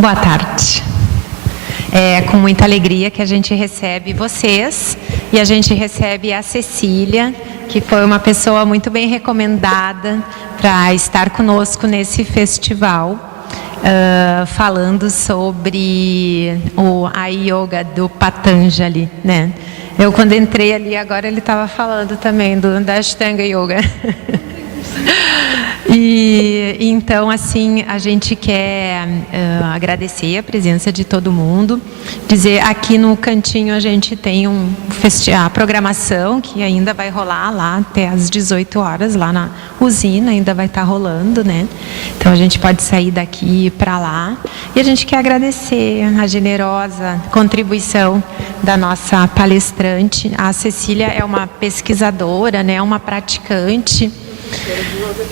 Boa tarde. É com muita alegria que a gente recebe vocês e a gente recebe a Cecília, que foi uma pessoa muito bem recomendada para estar conosco nesse festival, falando sobre a yoga do Patanjali, né? Eu, quando entrei ali, agora ele estava falando também da Ashtanga Yoga. E então, assim, a gente quer agradecer a presença de todo mundo, dizer aqui no cantinho a gente tem a programação que ainda vai rolar lá até às 18 horas, lá na usina ainda vai estar rolando, né? Então a gente pode sair daqui para lá e a gente quer agradecer a generosa contribuição da nossa palestrante. A Cecília é uma pesquisadora, né? Uma praticante,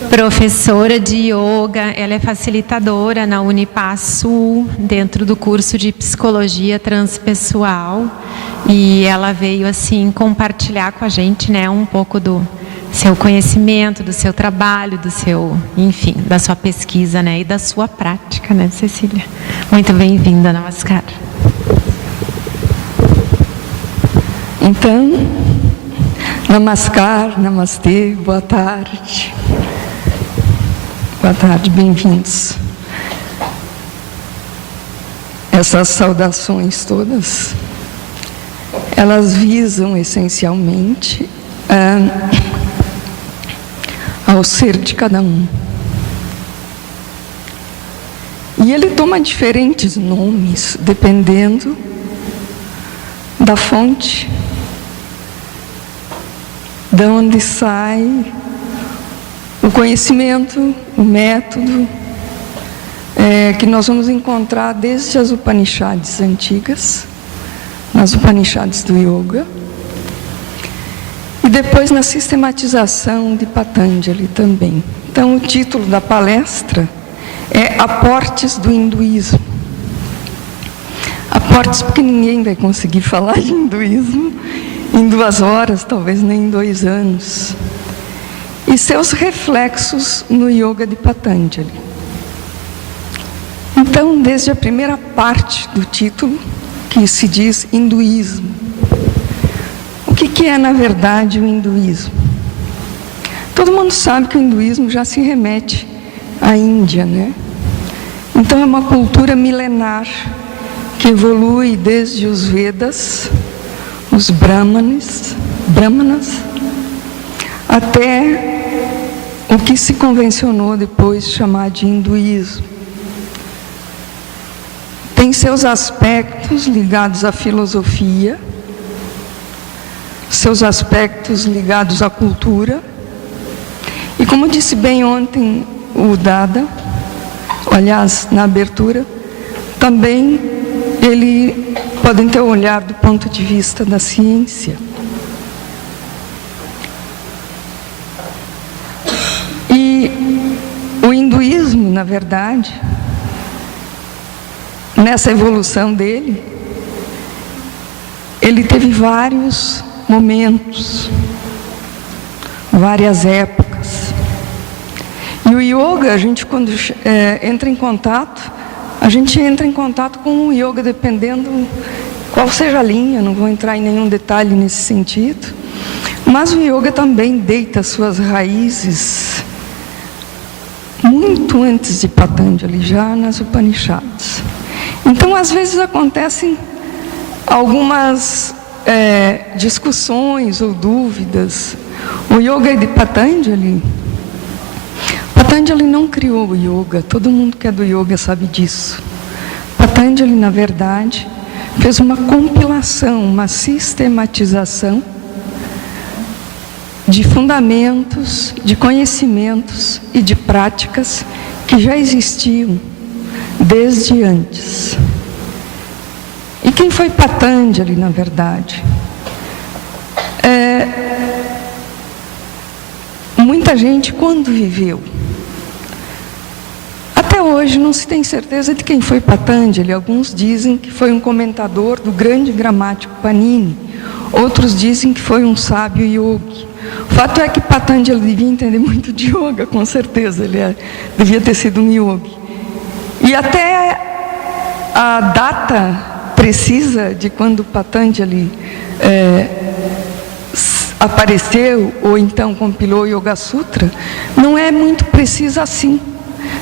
professora de yoga, ela é facilitadora na Unipasul, dentro do curso de psicologia transpessoal, e ela veio assim compartilhar com a gente, né, um pouco do seu conhecimento, do seu trabalho, do seu, enfim, da sua pesquisa, né, e da sua prática, né, Cecília? Muito bem-vinda, Namaskar. Então, Namaskar, Namastê, boa tarde. Boa tarde, bem-vindos. Essas saudações todas, elas visam essencialmente ao ser de cada um. E ele toma diferentes nomes, dependendo da fonte, de onde sai o conhecimento, o método, que nós vamos encontrar desde as Upanishads antigas, nas Upanishads do Yoga, e depois na sistematização de Patanjali também. Então, o título da palestra é Aportes do Hinduísmo. Aportes porque ninguém vai conseguir falar de hinduísmo em 2 horas, talvez nem em 2 anos. E seus reflexos no Yoga de Patanjali. Então, desde a primeira parte do título, que se diz hinduísmo. O que é, na verdade, o hinduísmo? Todo mundo sabe que o hinduísmo já se remete à Índia, né? Então, é uma cultura milenar que evolui desde os Vedas, os Brahmanas, até o que se convencionou depois de chamar de hinduísmo. Tem seus aspectos ligados à filosofia, seus aspectos ligados à cultura, e como disse bem ontem o Dada, aliás, na abertura, também ele podem ter um olhar do ponto de vista da ciência. E o hinduísmo, na verdade, nessa evolução dele, ele teve vários momentos, várias épocas. E o yoga, a gente quando entra em contato, a gente entra em contato com o yoga dependendo qual seja a linha, não vou entrar em nenhum detalhe nesse sentido, mas o yoga também deita suas raízes muito antes de Patanjali, já nas Upanishads. Então, às vezes acontecem algumas discussões ou dúvidas. O yoga de Patanjali, Patanjali não criou o yoga, todo mundo que é do yoga sabe disso. Patanjali, na verdade, fez uma compilação, uma sistematização de fundamentos, de conhecimentos e de práticas que já existiam desde antes. E quem foi Patanjali, na verdade? Muita gente, quando viveu, até hoje não se tem certeza de quem foi Patanjali. Alguns dizem que foi um comentador do grande gramático Panini, outros dizem que foi um sábio yogi. O fato é que Patanjali devia entender muito de yoga, com certeza, ele devia ter sido um yogi. E até a data precisa de quando Patanjali apareceu, ou então compilou o Yoga Sutra, não é muito precisa assim.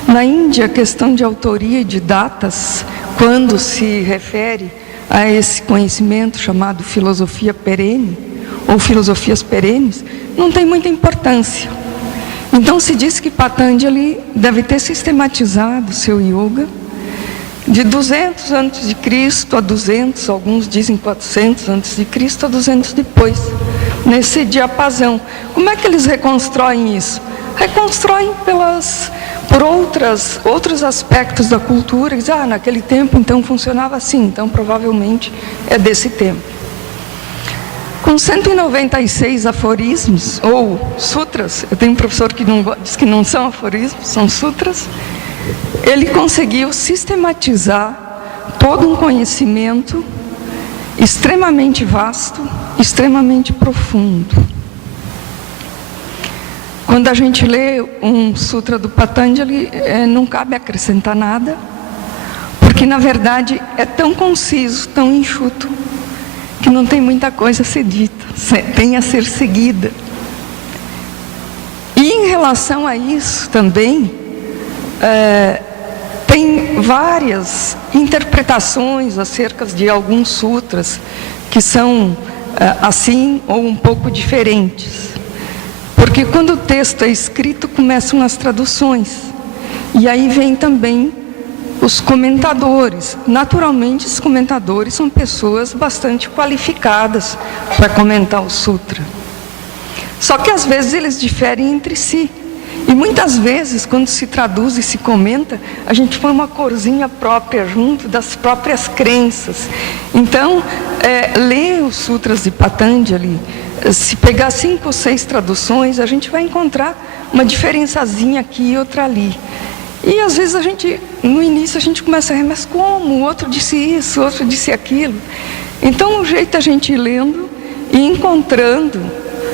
Na Índia, a questão de autoria e de datas, quando se refere a esse conhecimento chamado filosofia perene, ou filosofias perenes, não tem muita importância. Então se diz que Patanjali deve ter sistematizado seu yoga de 200 antes de Cristo a 200, alguns dizem 400 antes de Cristo a 200 depois, nesse diapasão. Como é que eles reconstroem isso? Reconstroem por outros aspectos da cultura. Dizem, naquele tempo então funcionava assim, então provavelmente é desse tempo. Com 196 aforismos, ou sutras, eu tenho um professor que diz que não são aforismos, são sutras, ele conseguiu sistematizar todo um conhecimento extremamente vasto, extremamente profundo. Quando a gente lê um sutra do Patanjali, não cabe acrescentar nada, porque na verdade é tão conciso, tão enxuto, que não tem muita coisa a ser dita, tem a ser seguida. E em relação a isso também, tem várias interpretações acerca de alguns sutras que são assim ou um pouco diferentes. Porque quando o texto é escrito, começam as traduções. E aí vem também os comentadores. Naturalmente, os comentadores são pessoas bastante qualificadas para comentar o sutra. Só que às vezes eles diferem entre si. E muitas vezes, quando se traduz e se comenta, a gente põe uma corzinha própria junto das próprias crenças. Então, ler os sutras de Patanjali, se pegar 5 ou 6 traduções, a gente vai encontrar uma diferençazinha aqui e outra ali. E às vezes no início a gente começa a rir, mas como? O outro disse isso, o outro disse aquilo. Então o jeito é a gente ir lendo e encontrando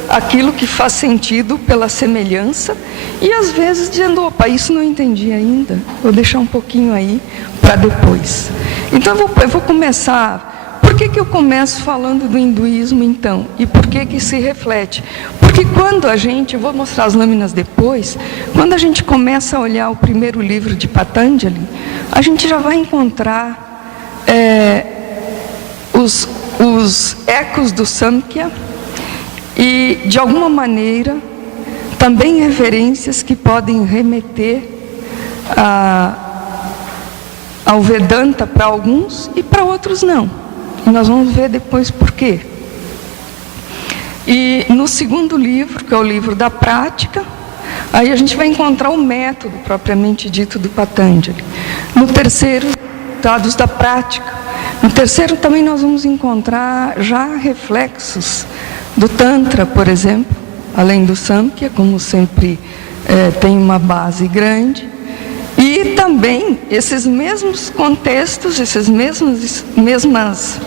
aquilo que faz sentido pela semelhança, e às vezes dizendo, opa, isso não entendi ainda, vou deixar um pouquinho aí para depois. Então eu vou começar. Por que eu começo falando do hinduísmo então? E por que se reflete? Porque quando eu vou mostrar as lâminas depois, quando a gente começa a olhar o primeiro livro de Patanjali, a gente já vai encontrar os ecos do Samkhya e, de alguma maneira, também referências que podem remeter ao Vedanta para alguns e para outros não. E nós vamos ver depois por quê. E no segundo livro, que é o livro da prática, aí a gente vai encontrar o método propriamente dito do Patanjali. No terceiro, dados da prática. No terceiro também nós vamos encontrar já reflexos do Tantra, por exemplo, além do Samkhya, como sempre tem uma base grande. E também esses mesmos contextos, esses mesmos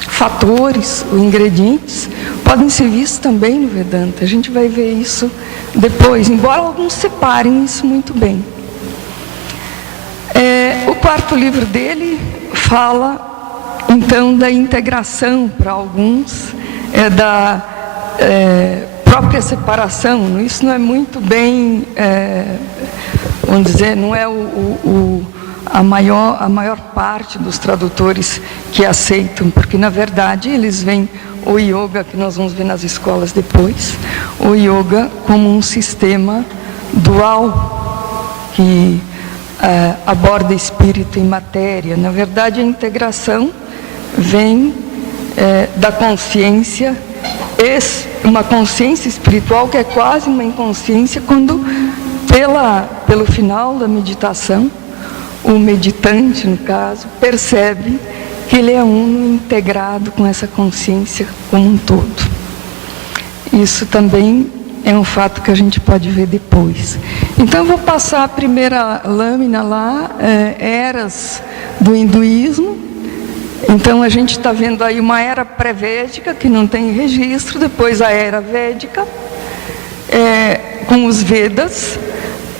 fatores, ou ingredientes, podem ser vistos também no Vedanta. A gente vai ver isso depois, embora alguns separem isso muito bem. O quarto livro dele fala, então, da integração para alguns, da própria separação. Isso não é muito bem, vamos dizer, não é a maior parte dos tradutores que aceitam, porque na verdade eles veem o yoga, que nós vamos ver nas escolas depois, o yoga como um sistema dual que aborda espírito e matéria. Na verdade, a integração vem da consciência, uma consciência espiritual que é quase uma inconsciência, quando pelo final da meditação, o meditante, no caso, percebe que ele é uno, integrado com essa consciência como um todo. Isso também é um fato que a gente pode ver depois. Então eu vou passar a primeira lâmina lá, eras do hinduísmo. Então a gente está vendo aí uma era pré-védica, que não tem registro, depois a era védica, com os Vedas,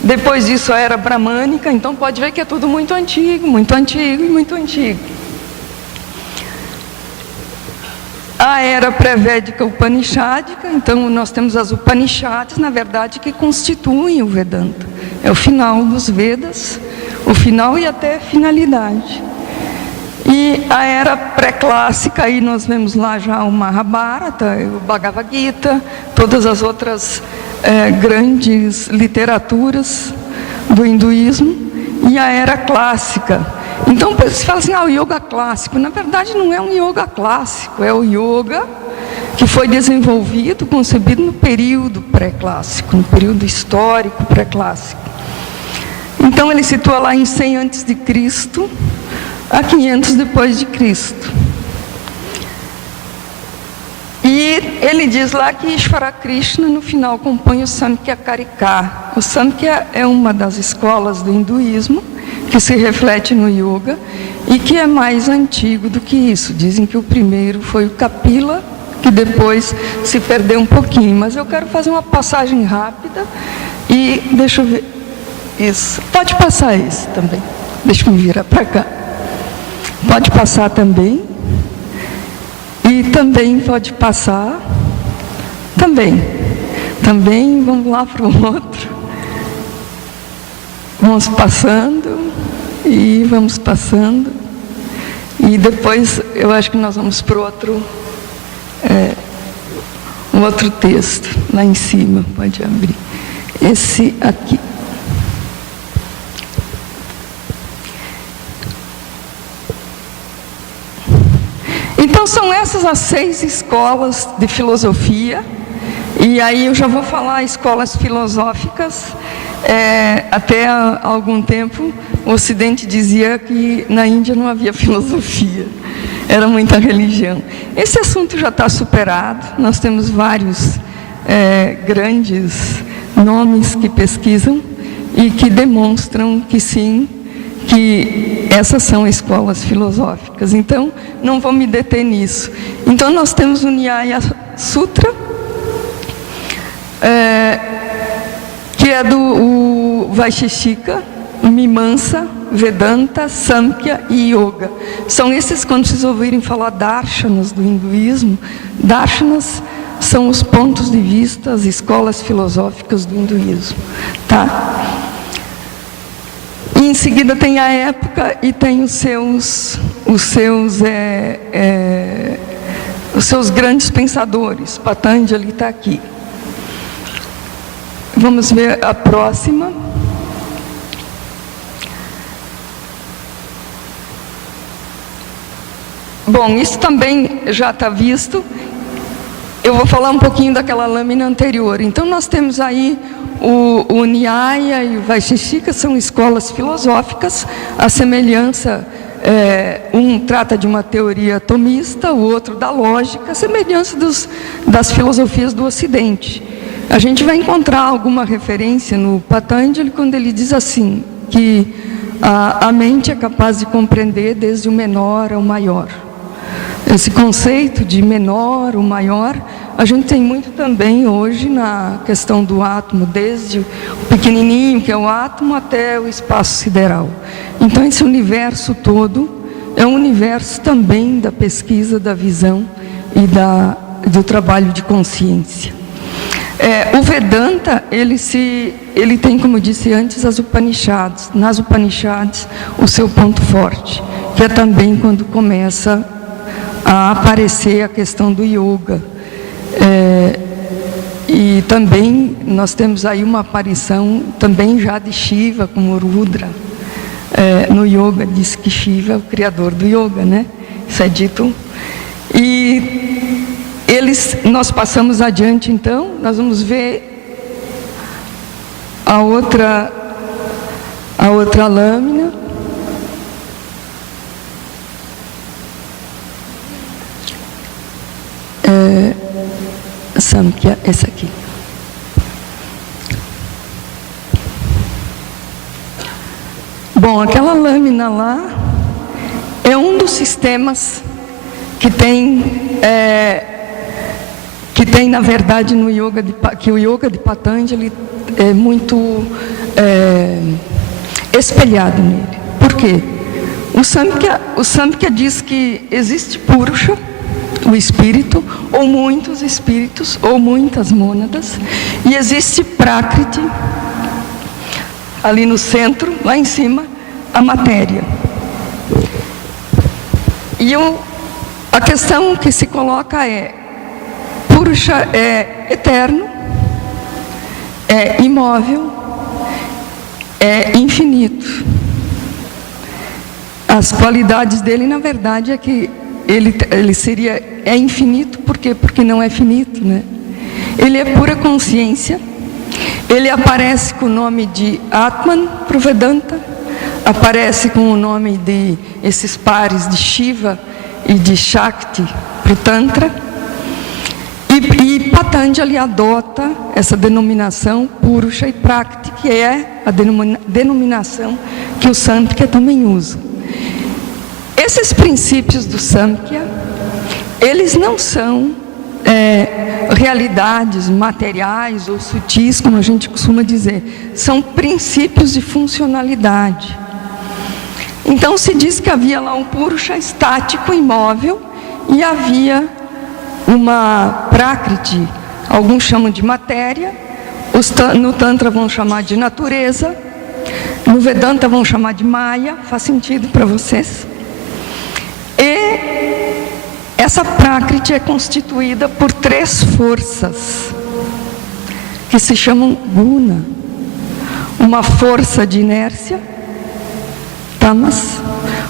Depois disso a era bramânica, então pode ver que é tudo muito antigo, muito antigo e muito antigo. A era pré-védica upanishádica, então nós temos as Upanishads, na verdade, que constituem o Vedanta. É o final dos Vedas, o final e até a finalidade. E a era pré-clássica, aí nós vemos lá já o Mahabharata, o Bhagavad Gita, todas as outras grandes literaturas do hinduísmo, e a era clássica. Então, você fala assim, o yoga clássico. Na verdade, não é um yoga clássico, é o yoga que foi desenvolvido, concebido no período pré-clássico, no período histórico pré-clássico. Então, ele situa lá em 100 a.C. a 500 depois de Cristo. E ele diz lá que Ishvara Krishna, no final, compõe o Samkhya Karika. O Samkhya é uma das escolas do hinduísmo, que se reflete no yoga e que é mais antigo do que isso. Dizem que o primeiro foi o Kapila, que depois se perdeu um pouquinho. Mas eu quero fazer uma passagem rápida e deixa eu ver. Isso. Pode passar esse também. Deixa eu me virar para cá. Pode passar também. E também pode passar. Também. Também, vamos lá para o outro. Vamos passando e vamos passando. E depois eu acho que nós vamos para o outro, um outro texto, lá em cima, pode abrir. Esse aqui. Então são essas as 6 escolas de filosofia. E aí eu já vou falar escolas filosóficas. Até há algum tempo o Ocidente dizia que na Índia não havia filosofia, era muita religião. Esse assunto já está superado, nós temos vários grandes nomes que pesquisam e que demonstram que sim, que essas são escolas filosóficas. Então, não vou me deter nisso. Então, nós temos o Nyaya Sutra, que é do Vaisheshika, Mimamsa, Vedanta, Samkhya e Yoga. São esses, quando vocês ouvirem falar darshanas do hinduísmo, darshanas são os pontos de vista, as escolas filosóficas do hinduísmo. Tá? E em seguida tem a época e tem os seus grandes pensadores. Patanjali está aqui. Vamos ver a próxima. Bom, isso também já está visto. Eu vou falar um pouquinho daquela lâmina anterior. Então, nós temos aí o Nyaya e o Vaisheshika, são escolas filosóficas. A semelhança, um trata de uma teoria atomista, o outro da lógica, a semelhança das filosofias do Ocidente. A gente vai encontrar alguma referência no Patanjali quando ele diz assim, que a mente é capaz de compreender desde o menor ao maior. Esse conceito de menor, o maior, a gente tem muito também hoje na questão do átomo, desde o pequenininho, que é o átomo, até o espaço sideral. Então, esse universo todo é um universo também da pesquisa, da visão e do trabalho de consciência. O Vedanta, ele tem, como eu disse antes, as Upanishads. Nas Upanishads, o seu ponto forte, que é também quando começa a aparecer a questão do yoga. E também nós temos aí uma aparição também já de Shiva como Rudra. No yoga diz que Shiva é o criador do yoga, né? Isso é dito. E nós passamos adiante, então, nós vamos ver a outra lâmina. Samkhya, essa aqui. Bom, aquela lâmina lá é um dos sistemas que tem na verdade no yoga que o yoga de Patanjali é muito espelhado nele. Por quê? O Samkhya diz que existe Purusha, o espírito, ou muitos espíritos, ou muitas mônadas, e existe Prakriti, ali no centro, lá em cima, a matéria. E a questão que se coloca é: Purusha é eterno, é imóvel, é infinito. As qualidades dele, na verdade, é que ele é infinito. Por quê? Porque não é finito, né? Ele é pura consciência. Ele aparece com o nome de Atman para o Vedanta, aparece com o nome de esses pares de Shiva e de Shakti para o Tantra, e Patanjali adota essa denominação Purusha e Prakriti, que é a denominação que o Samkhya também usa. Esses princípios do Samkhya, eles não são realidades materiais ou sutis, como a gente costuma dizer. São princípios de funcionalidade. Então se diz que havia lá um Purusha estático, imóvel, e havia uma Prakriti, alguns chamam de matéria, no Tantra vão chamar de natureza, no Vedanta vão chamar de Maya. Faz sentido para vocês? E essa Prakriti é constituída por 3 forças, que se chamam Guna. Uma força de inércia, Tamas,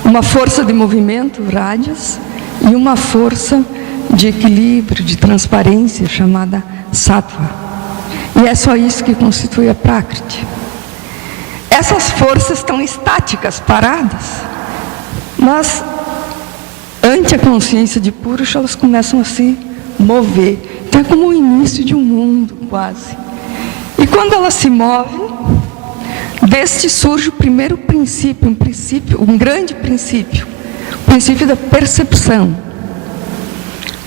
uma força de movimento, Rajas, e uma força de equilíbrio, de transparência, chamada Sattva. E é só isso que constitui a Prakriti. Essas forças estão estáticas, paradas, mas ante a consciência de Purusha, elas começam a se mover. Então é como o início de um mundo, quase. E quando elas se movem, deste surge o primeiro princípio, um grande princípio, o princípio da percepção,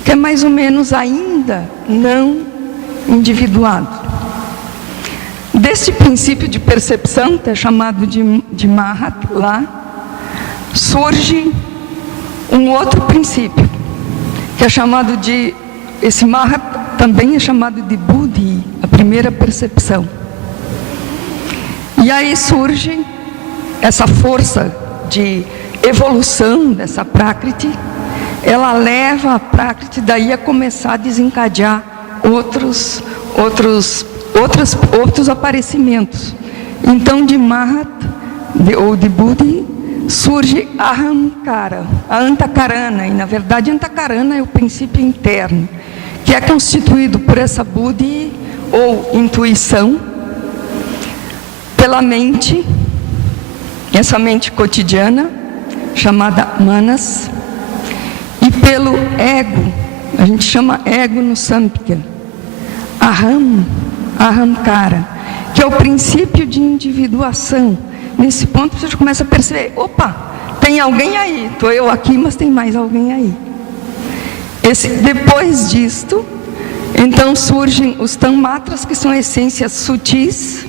que é mais ou menos ainda não individuado. Deste princípio de percepção, que é chamado de Mahat lá, surge um outro princípio, que é chamado de, esse Mahat também é chamado de Buddhi, a primeira percepção. E aí surge essa força de evolução dessa Prakriti, ela leva a Prakriti daí a começar a desencadear outros aparecimentos. Então de Mahat, ou de Buddhi, surge Ahamkara, a Antakarana, e na verdade Antakarana é o princípio interno, que é constituído por essa Buddhi, ou intuição, pela mente, essa mente cotidiana, chamada Manas, e pelo ego, a gente chama ego no Samkhya, Ahamkara, que é o princípio de individuação. Nesse ponto você começa a perceber, opa, tem alguém aí, estou eu aqui, mas tem mais alguém aí. Depois disto, então surgem os Tanmatras, que são essências sutis,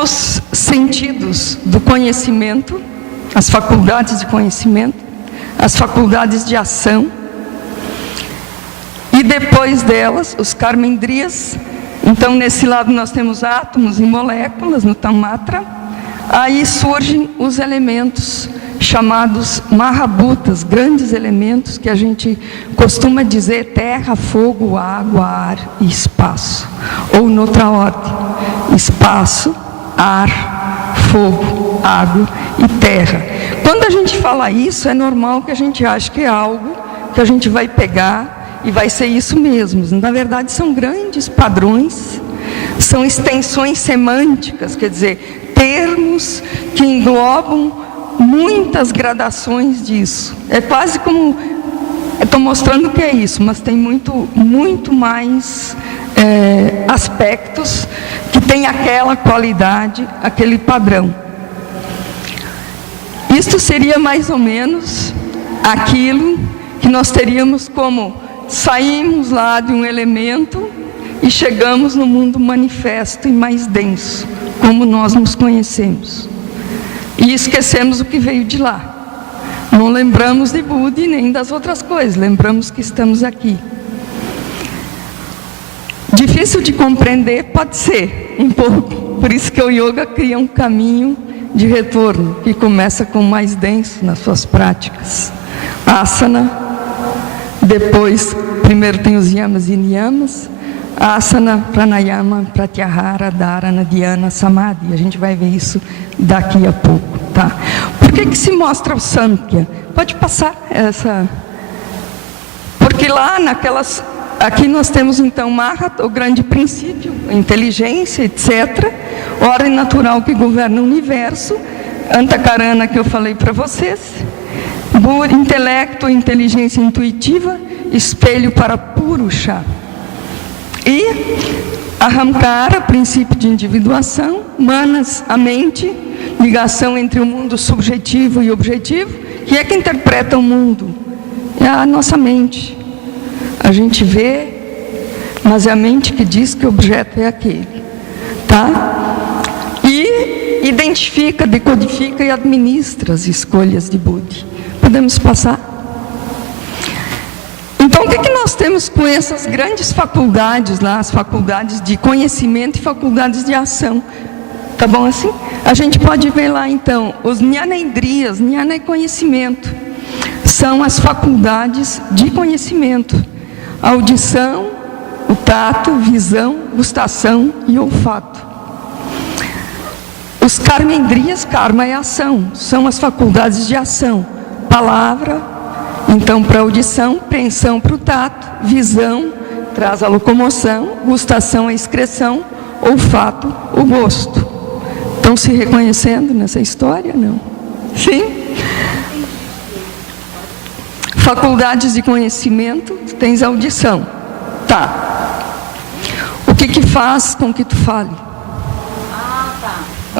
os sentidos do conhecimento, as faculdades de conhecimento, as faculdades de ação, e depois delas, os Karmendriyas. Então nesse lado nós temos átomos e moléculas no Tanmatra. Aí surgem os elementos chamados Mahabhutas, grandes elementos que a gente costuma dizer terra, fogo, água, ar e espaço. Ou noutra ordem, espaço, ar, fogo, água e terra. Quando a gente fala isso, é normal que a gente ache que é algo que a gente vai pegar e vai ser isso mesmo. Na verdade são grandes padrões, são extensões semânticas, quer dizer, termos que englobam muitas gradações disso. É quase como, estou mostrando que é isso, mas tem muito mais aspectos que tem aquela qualidade, aquele padrão. Isto seria mais ou menos aquilo que nós teríamos como saímos lá de um elemento e chegamos no mundo manifesto e mais denso, como nós nos conhecemos. E esquecemos o que veio de lá. Não lembramos de Buda e nem das outras coisas, lembramos que estamos aqui. Difícil de compreender pode ser, um pouco. Por isso que o yoga cria um caminho de retorno, que começa com o mais denso nas suas práticas. Asana, depois, primeiro tem os yamas e niyamas. Asana, pranayama, pratyahara, dharana, dhyana, samadhi. A gente vai ver isso daqui a pouco, tá? Por que se mostra o Samkhya? Pode passar essa... Porque lá naquelas... Aqui nós temos então Mahata, o grande princípio, a inteligência, etc. Ordem natural que governa o universo. Antakarana, que eu falei para vocês. Intelecto, inteligência intuitiva. Espelho para Purusha. E Ahamkara, princípio de individuação. Manas, a mente. Ligação entre o mundo subjetivo e objetivo. Que é que interpreta o mundo? É a nossa mente. A gente vê, mas é a mente que diz que o objeto é aquele, tá? E identifica, decodifica e administra as escolhas de Buda. Podemos passar? Então, o que nós temos com essas grandes faculdades lá, as faculdades de conhecimento e faculdades de ação? Tá bom assim? A gente pode ver lá, então, os Jnanendriyas, Jnana é conhecimento, são as faculdades de conhecimento. Audição, o tato, visão, gustação e olfato. Os karmendriyas, karma é ação, são as faculdades de ação. Palavra, então para audição, apreensão para o tato, visão, traz a locomoção, gustação a excreção, olfato, o gosto. Estão se reconhecendo nessa história? Não? Sim? Faculdades de conhecimento, tens audição. Tá. O que faz com que tu fale?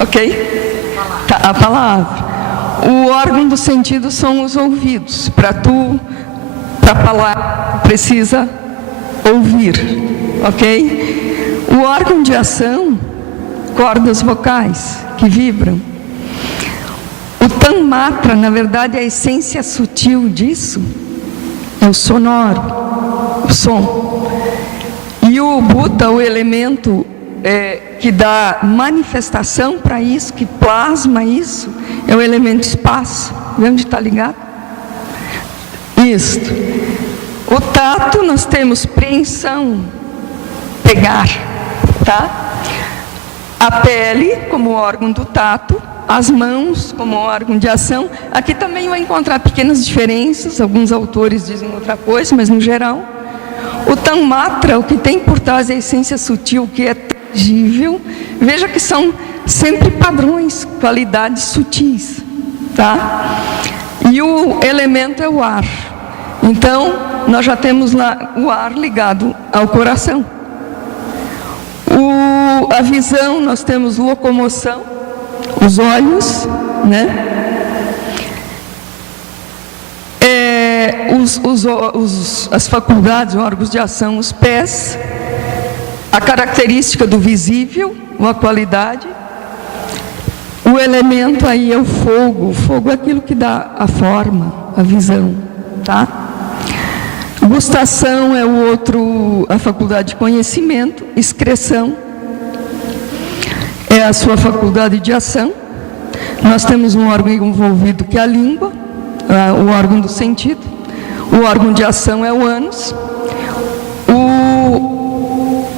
Ok? Tá, a palavra. O órgão do sentido são os ouvidos. Para falar, precisa ouvir. Ok? O órgão de ação, cordas vocais que vibram. O Tanmatra, na verdade, a essência sutil disso é o sonoro, o som. E o Bhuta, o elemento que dá manifestação para isso, que plasma isso, é o elemento espaço. Vê onde está ligado? Isso. O tato, nós temos preensão, pegar, tá? A pele, como órgão do tato. As mãos como órgão de ação. Aqui também vai encontrar pequenas diferenças. Alguns autores dizem outra coisa, mas no geral. O Tanmatra, o que tem por trás é a essência sutil, que é tangível. Veja que são sempre padrões, qualidades sutis, tá? E o elemento é o ar. Então, nós já temos lá o ar ligado ao coração. A visão, nós temos locomoção. Os olhos, né? As faculdades, órgãos de ação, os pés, a característica do visível, a qualidade. O elemento aí é o fogo. O fogo é aquilo que dá a forma, a visão, tá? Gustação é o outro, a faculdade de conhecimento. Excreção é a sua faculdade de ação. Nós temos um órgão envolvido que é a língua, o órgão do sentido. O órgão de ação é o ânus.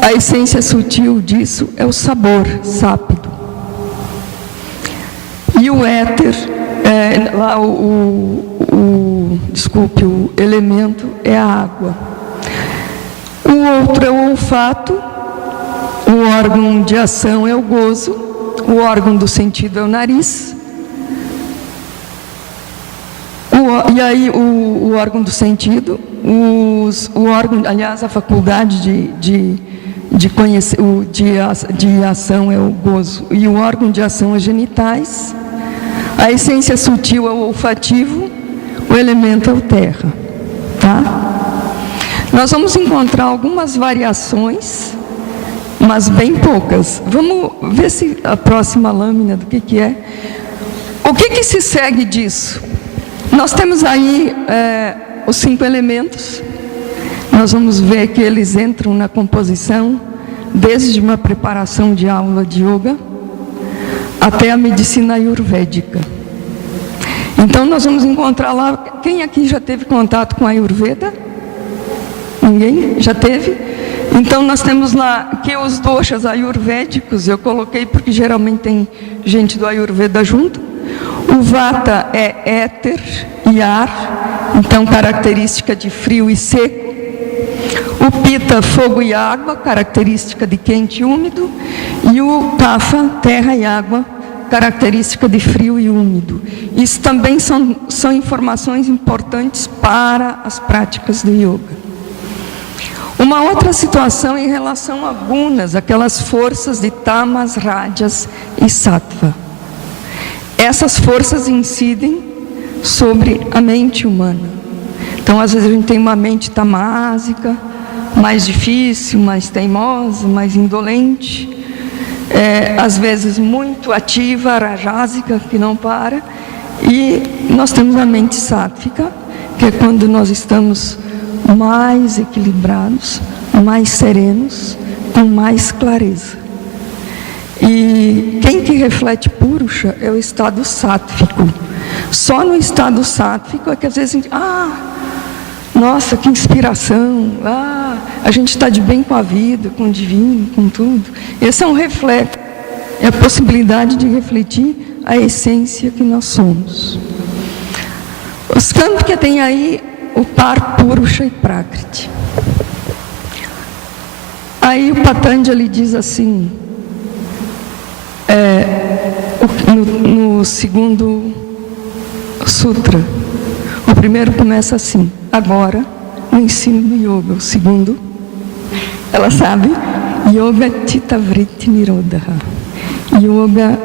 A essência sutil disso é o sabor, sápido. E o éter, lá desculpe, o elemento é a água. O outro é o olfato. O órgão de ação é o gozo, o órgão do sentido é o nariz. E aí o órgão do sentido, o órgão, aliás, a faculdade de conhecer, de ação é o gozo, e o órgão de ação é genitais. A essência sutil é o olfativo, o elemento é o terra, tá? Nós vamos encontrar algumas variações mas bem poucas. Vamos ver se a próxima lâmina do que é. O que se segue disso? Nós temos aí os 5 elementos. Nós vamos ver que eles entram na composição, desde uma preparação de aula de yoga até a medicina ayurvédica. Então nós vamos encontrar lá. Quem aqui já teve contato com a Ayurveda? Ninguém? Já teve? Então nós temos lá que os doshas ayurvédicos, eu coloquei porque geralmente tem gente do Ayurveda junto. O Vata é éter e ar, então característica de frio e seco. O Pitta, fogo e água, característica de quente e úmido. E o Kapha, terra e água, característica de frio e úmido. Isso também são informações importantes para as práticas do yoga. Uma outra situação em relação a gunas, aquelas forças de tamas, rajas e sattva. Essas forças incidem sobre a mente humana. Então, às vezes a gente tem uma mente tamásica, mais difícil, mais teimosa, mais indolente. Às vezes muito ativa, rajásica, que não para. E nós temos a mente sátvica, que é quando nós estamos mais equilibrados, mais serenos, com mais clareza. E quem que reflete Purusha é o estado sátvico. Só no estado sátvico é que às vezes a gente, nossa, que inspiração, a gente está de bem com a vida, com o divino, com tudo. Esse é um reflexo, é a possibilidade de refletir a essência que nós somos. Os campos que tem aí, o par Purusha e Prakriti. Aí o Patanjali diz assim, no segundo sutra, o primeiro começa assim: agora, no ensino do yoga. O segundo, ela sabe, Yoga Chitta Vritti Nirodha. Yoga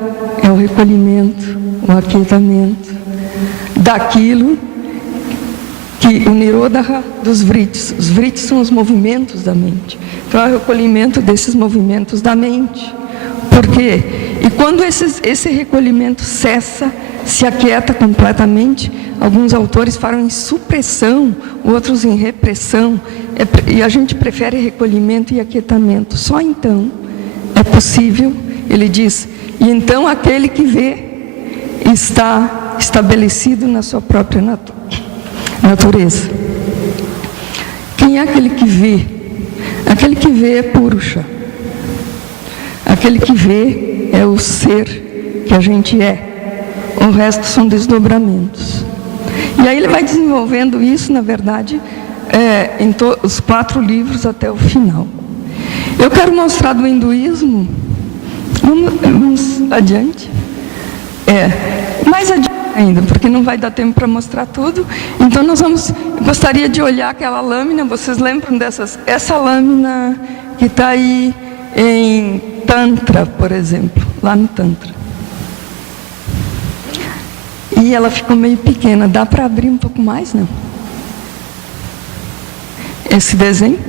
é o recolhimento, o aquietamento daquilo que o Nirodha dos Vrittis. Os Vrittis são os movimentos da mente. Então é o recolhimento desses movimentos da mente. Por quê? E quando esse recolhimento cessa, se aquieta completamente, alguns autores falam em supressão, outros em repressão, e a gente prefere recolhimento e aquietamento. Só então é possível, ele diz, e então aquele que vê está estabelecido na sua própria natureza. Quem é aquele que vê? Aquele que vê é Purusha. Aquele que vê é o ser que a gente é. O resto são desdobramentos. E aí ele vai desenvolvendo isso, na verdade, em os 4 livros até o final. Eu quero mostrar do hinduísmo. Vamos adiante? Mais adiante ainda, porque não vai dar tempo para mostrar tudo. Então gostaria de olhar aquela lâmina. Vocês lembram essa lâmina que está aí em Tantra, por exemplo, lá no Tantra. E ela ficou meio pequena. Dá para abrir um pouco mais, não? Esse desenho?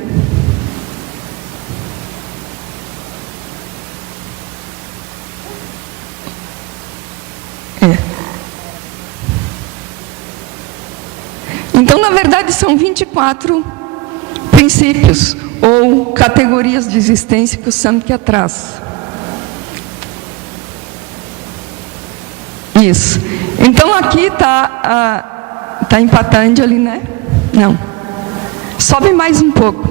Então, na verdade, são 24 princípios ou categorias de existência que o Samkhya traz. Isso. Então aqui está em Patanjali, né? Não. Sobe mais um pouco.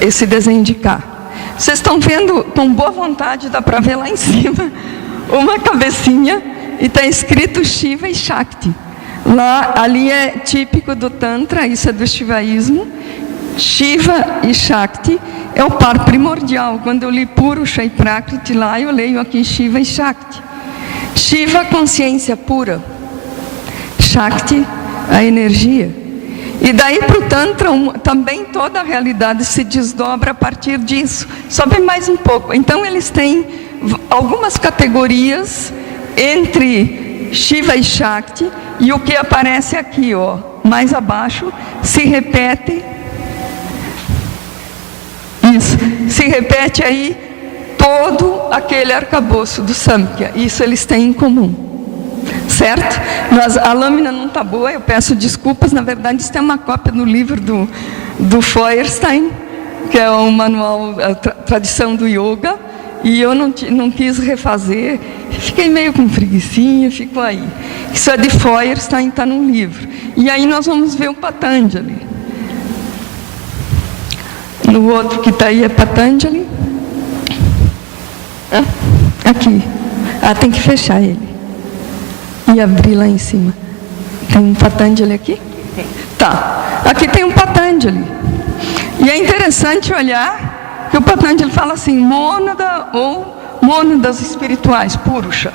Esse desenho de cá. Vocês estão vendo, com boa vontade, dá para ver lá em cima, uma cabecinha e está escrito Shiva e Shakti. Ali é típico do Tantra, isso é do Shivaísmo. Shiva e Shakti é o par primordial. Quando eu li Purusha e Prakriti lá, eu leio aqui Shiva e Shakti. Shiva, consciência pura. Shakti, a energia. E daí para o Tantra, também toda a realidade se desdobra a partir disso. Sobe mais um pouco. Então eles têm algumas categorias entre Shiva e Shakti. E o que aparece aqui, mais abaixo, se repete. Isso, se repete aí todo aquele arcabouço do Samkhya. Isso eles têm em comum, certo? A lâmina não está boa, eu peço desculpas. Na verdade, isso é uma cópia do livro do Feuerstein, que é o manual, a tradição do yoga, e eu não quis refazer, fiquei meio com preguicinha, ficou aí. Isso é de Feuerstein, está no livro. E aí nós vamos ver o Patanjali. No outro que está aí é Patanjali. Aqui. Tem que fechar ele e abrir lá em cima. Tem um Patanjali aqui? Tá. Aqui tem um Patanjali. E é interessante olhar que o Patanjali fala assim, mônada ou mônadas espirituais, Purusha,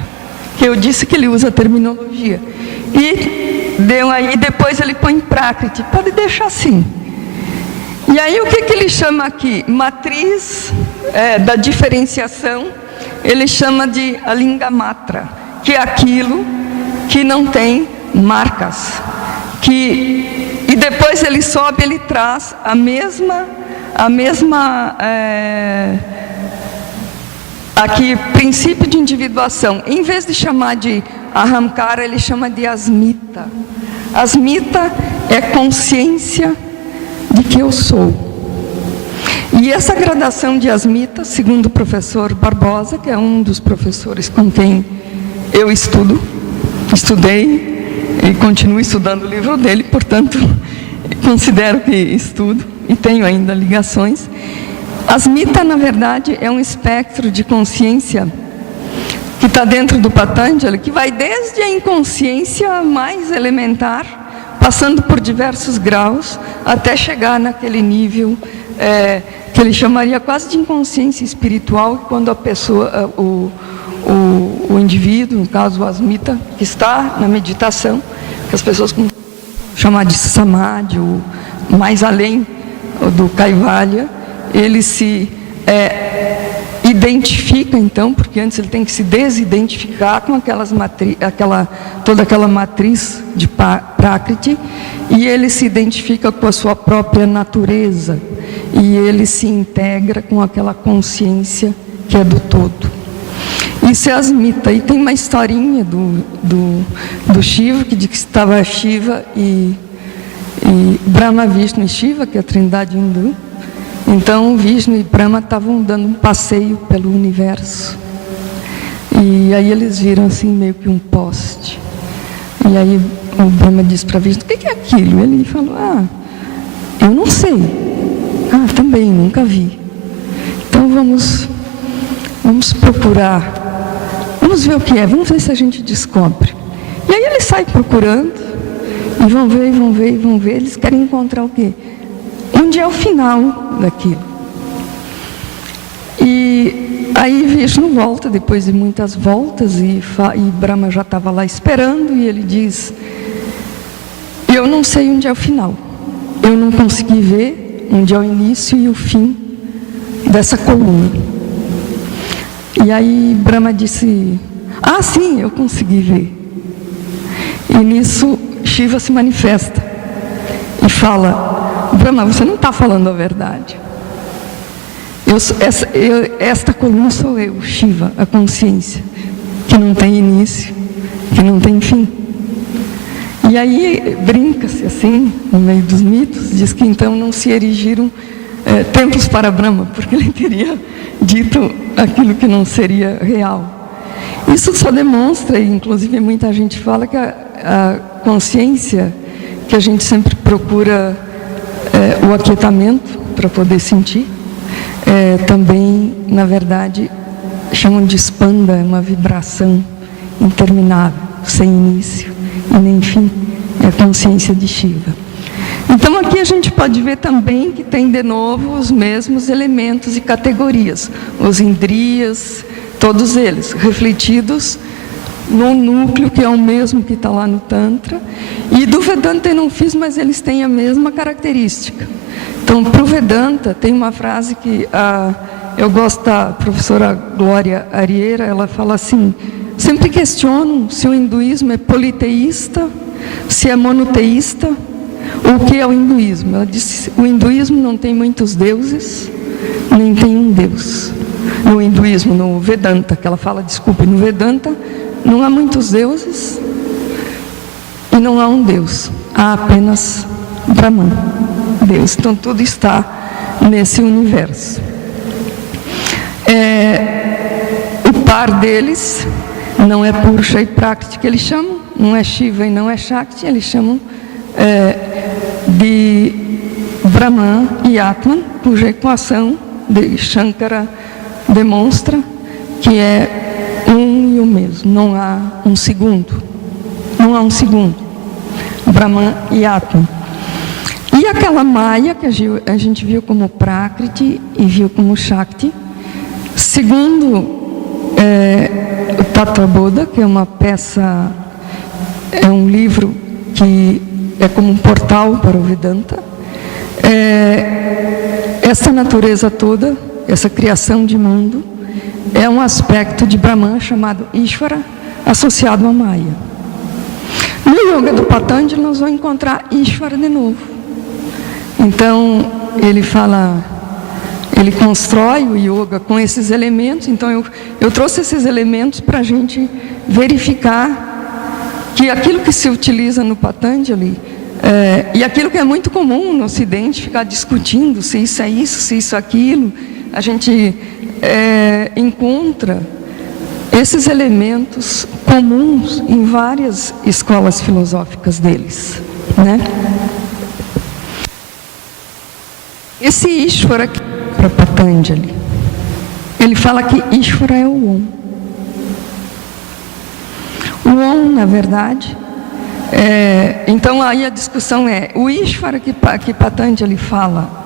que eu disse que ele usa a terminologia. E deu aí, depois ele põe Prakriti, pode deixar assim. E aí o que ele chama aqui? Matriz da diferenciação, ele chama de Alingamatra, que é aquilo que não tem marcas. E depois ele sobe, ele traz a mesma aqui, princípio de individuação. Em vez de chamar de Ahamkara, ele chama de Asmita. Asmita é consciência de que eu sou. E essa gradação de Asmita, segundo o professor Barbosa, que é um dos professores com quem eu estudei e continuo estudando o livro dele, portanto, considero que estudo e tenho ainda ligações. Asmita, na verdade, é um espectro de consciência que está dentro do Patanjali, que vai desde a inconsciência mais elementar, passando por diversos graus, até chegar naquele nível que ele chamaria quase de inconsciência espiritual, quando a pessoa, o indivíduo, no caso o Asmita, que está na meditação, que as pessoas chamam de Samadhi, ou mais além do Kaivalya, ele se identifica então, porque antes ele tem que se desidentificar com toda aquela matriz de Prakriti, e ele se identifica com a sua própria natureza, e ele se integra com aquela consciência que é do todo. Isso é Asmita. E tem uma historinha do Shiva, que diz que estava Shiva e Brahma, Vishnu e Shiva, que é a trindade hindu. Então Vishnu e Brahma estavam dando um passeio pelo universo. E aí eles viram assim meio que um poste. E aí o Brahma disse para Vishnu, o que é aquilo? Ele falou, eu não sei. Também, nunca vi. Então vamos procurar, vamos ver o que é, vamos ver se a gente descobre. E aí eles saem procurando, e vão ver, eles querem encontrar o quê? Onde é o final daquilo. E aí Vishnu volta, depois de muitas voltas, e Brahma já estava lá esperando, e ele diz, eu não sei onde é o final, eu não consegui ver onde é o início e o fim dessa coluna. E aí Brahma disse, sim, eu consegui ver. E nisso Shiva se manifesta e fala, Brahma, você não está falando a verdade. Esta coluna sou eu, Shiva, a consciência, que não tem início, que não tem fim. E aí brinca-se assim, no meio dos mitos, diz que então não se erigiram templos para Brahma, porque ele teria dito aquilo que não seria real. Isso só demonstra, e inclusive muita gente fala, que a consciência, que a gente sempre procura o aquietamento para poder sentir, também, na verdade, chamam de spanda, é uma vibração interminável, sem início e nem fim, é a consciência de Shiva. Então aqui a gente pode ver também que tem de novo os mesmos elementos e categorias, os indriyas, todos eles refletidos no núcleo que é o mesmo que está lá no Tantra. E do Vedanta eu não fiz, mas eles têm a mesma característica. Então para o Vedanta tem uma frase que eu gosto da professora Glória Arieira, ela fala assim, sempre questionam se o hinduísmo é politeísta, se é monoteísta, o que é o hinduísmo. Ela disse, o hinduísmo não tem muitos deuses, nem tem um Deus. No hinduísmo, no Vedanta, que ela fala, desculpe, no Vedanta não há muitos deuses e não há um Deus, há apenas Brahman, Deus. Então tudo está nesse universo. O par deles não é Purusha e Prakriti que eles chamam, não é Shiva e não é Shakti, eles chamam de Brahman e Atman, cuja equação de Shankara demonstra que é um e o mesmo, não há um segundo, Brahman e Atman. E aquela Maya que a gente viu como Prakriti e viu como Shakti, segundo o Tattva-bodha, que é uma peça, é um livro que é como um portal para o Vedanta, essa natureza toda, essa criação de mundo, é um aspecto de Brahman chamado Ishvara, associado a Maya. No Yoga do Patanjali nós vamos encontrar Ishvara de novo. Então ele fala, ele constrói o yoga com esses elementos. Então eu trouxe esses elementos para a gente verificar que aquilo que se utiliza no Patanjali e aquilo que é muito comum no Ocidente, ficar discutindo se isso é isso, se isso é aquilo, a gente encontra esses elementos comuns em várias escolas filosóficas deles, né? Esse Ishvara para Patanjali, ele fala que Ishvara é o Om. O Om, na verdade, então aí a discussão é, o Ishvara que Patanjali fala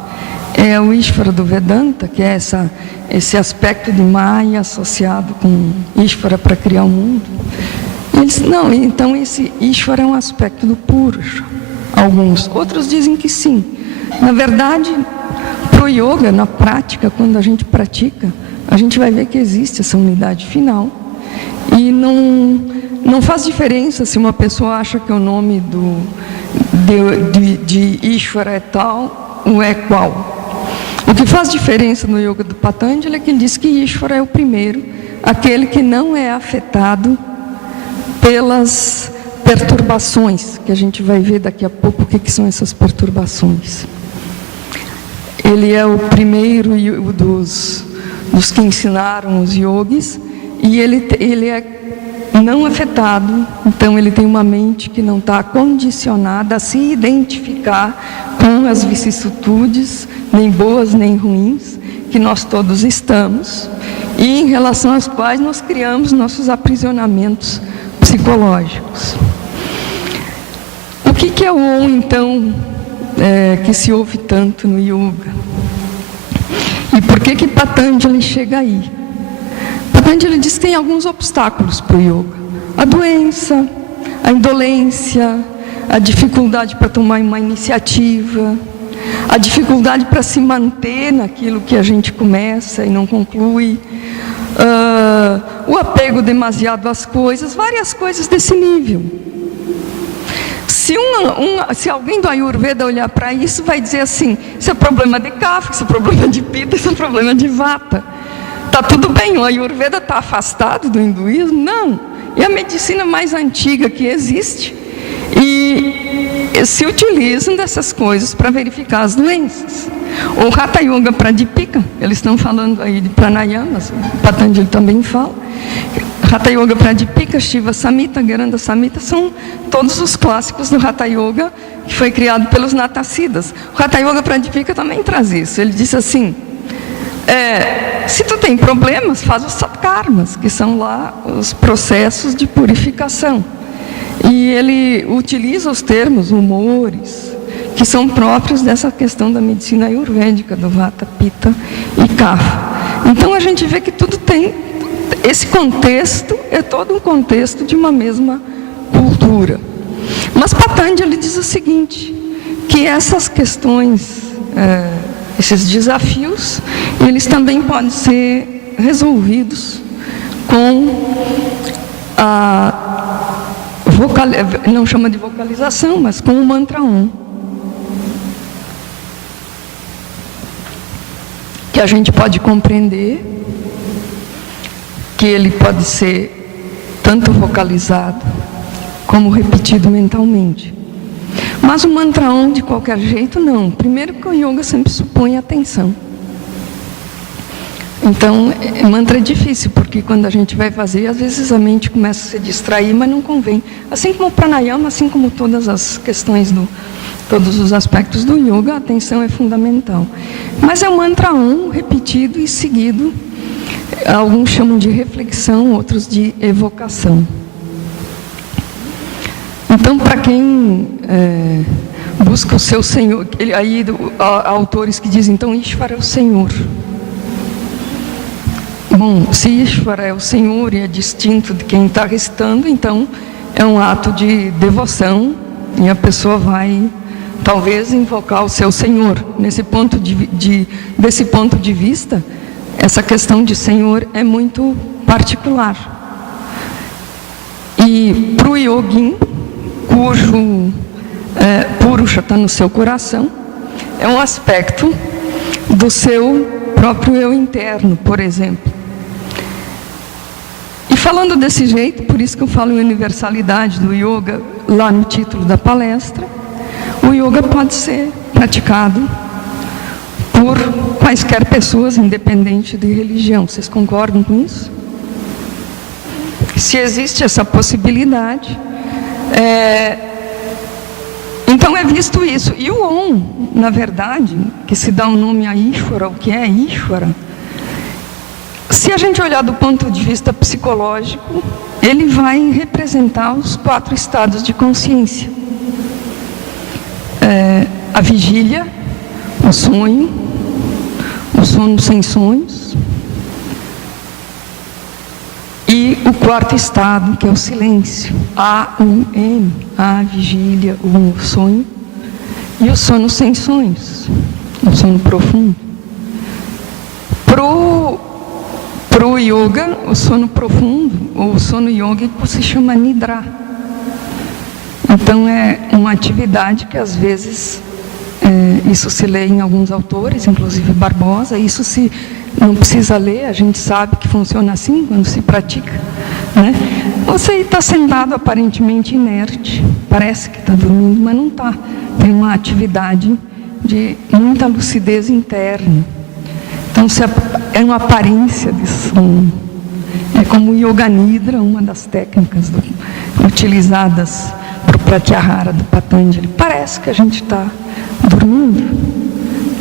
é o Ishvara do Vedanta, que é esse aspecto de Maya associado com Ishvara para criar o mundo. Eles, não, então esse Ishvara é um aspecto do Purusha. Alguns, outros dizem que sim. Na verdade, para o yoga, na prática, quando a gente pratica, a gente vai ver que existe essa unidade final. E não faz diferença se uma pessoa acha que o nome de Ishvara é tal ou é qual. O que faz diferença no Yoga do Patanjali é que ele diz que Ishvara é o primeiro, aquele que não é afetado pelas perturbações, que a gente vai ver daqui a pouco o que são essas perturbações. Ele é o primeiro dos que ensinaram os yogis, e ele é não afetado, então ele tem uma mente que não está condicionada a se identificar com as vicissitudes, nem boas nem ruins, que nós todos estamos, e em relação às quais nós criamos nossos aprisionamentos psicológicos. O que é o Om, então, que se ouve tanto no yoga? E por que Patanjali chega aí? Patanjali diz que tem alguns obstáculos para o yoga. A doença, a indolência, a dificuldade para tomar uma iniciativa, a dificuldade para se manter naquilo que a gente começa e não conclui, o apego demasiado às coisas, várias coisas desse nível. Se alguém do Ayurveda olhar para isso, vai dizer assim, isso é problema de Kapha, isso é problema de Pitta, isso é problema de Vata. Está tudo bem, o Ayurveda está afastado do hinduísmo? Não. É a medicina mais antiga que existe. E se utilizam dessas coisas para verificar as doenças. O Hatha Yoga Pradipika, eles estão falando aí de pranayamas, o Patanjali também fala. Hatha Yoga Pradipika, Shiva Samhita, Garanda Samhita, são todos os clássicos do Hatha Yoga que foi criado pelos Natasidas. O Hatha Yoga Pradipika também traz isso. Ele diz assim, se tu tem problemas, faz os satkarmas, que são lá os processos de purificação. E ele utiliza os termos humores, que são próprios dessa questão da medicina ayurvédica, do Vata, Pitta e Kapha. Então a gente vê que tudo tem, esse contexto é todo um contexto de uma mesma cultura. Mas Patanjali diz o seguinte, que essas questões, esses desafios, eles também podem ser resolvidos com não chama de vocalização, mas com o mantra Om. que a gente pode compreender, que ele pode ser tanto vocalizado como repetido mentalmente. Mas o mantra Om, de qualquer jeito, não. Primeiro que o yoga sempre supõe atenção. Então, mantra é difícil, porque quando a gente vai fazer, às vezes a mente começa a se distrair, mas não convém. Assim como o pranayama, assim como todas as questões todos os aspectos do yoga, a atenção é fundamental. Mas é o mantra Om, repetido e seguido. Alguns chamam de reflexão, outros de evocação. Então, para quem busca o seu Senhor, aí há autores que dizem, então Ishvara é o Senhor. Bom, se Ishvara é o Senhor e é distinto de quem está recitando, então é um ato de devoção e a pessoa vai, talvez, invocar o seu Senhor. Desse ponto de vista, essa questão de Senhor é muito particular. E para o yogin, cujo Purusha está no seu coração, é um aspecto do seu próprio eu interno, por exemplo. E falando desse jeito, por isso que eu falo em universalidade do yoga, lá no título da palestra, o yoga pode ser praticado por quaisquer pessoas, independente de religião. Vocês concordam com isso? Se existe essa possibilidade, então é visto isso. E o Om, na verdade, que se dá o nome a Ishvara, o que é Ishvara, se a gente olhar do ponto de vista psicológico, ele vai representar os 4 estados de consciência. A vigília, o sonho, o sono sem sonhos, e o 4º estado, que é o silêncio. A-U-M, a vigília, o sonho, e o sono sem sonhos, o sono profundo. Pro yoga, o sono profundo, ou o sono yógico, se chama Nidra. Então é uma atividade que às vezes, isso se lê em alguns autores, inclusive Barbosa, isso se não precisa ler, a gente sabe que funciona assim quando se pratica, né? Você está sentado aparentemente inerte, parece que está dormindo, mas não está. Tem uma atividade de muita lucidez interna. Então é uma aparência de sono. É como o Yoga Nidra, uma das técnicas utilizadas para o Pratyahara do Patanjali. Parece que a gente está dormindo,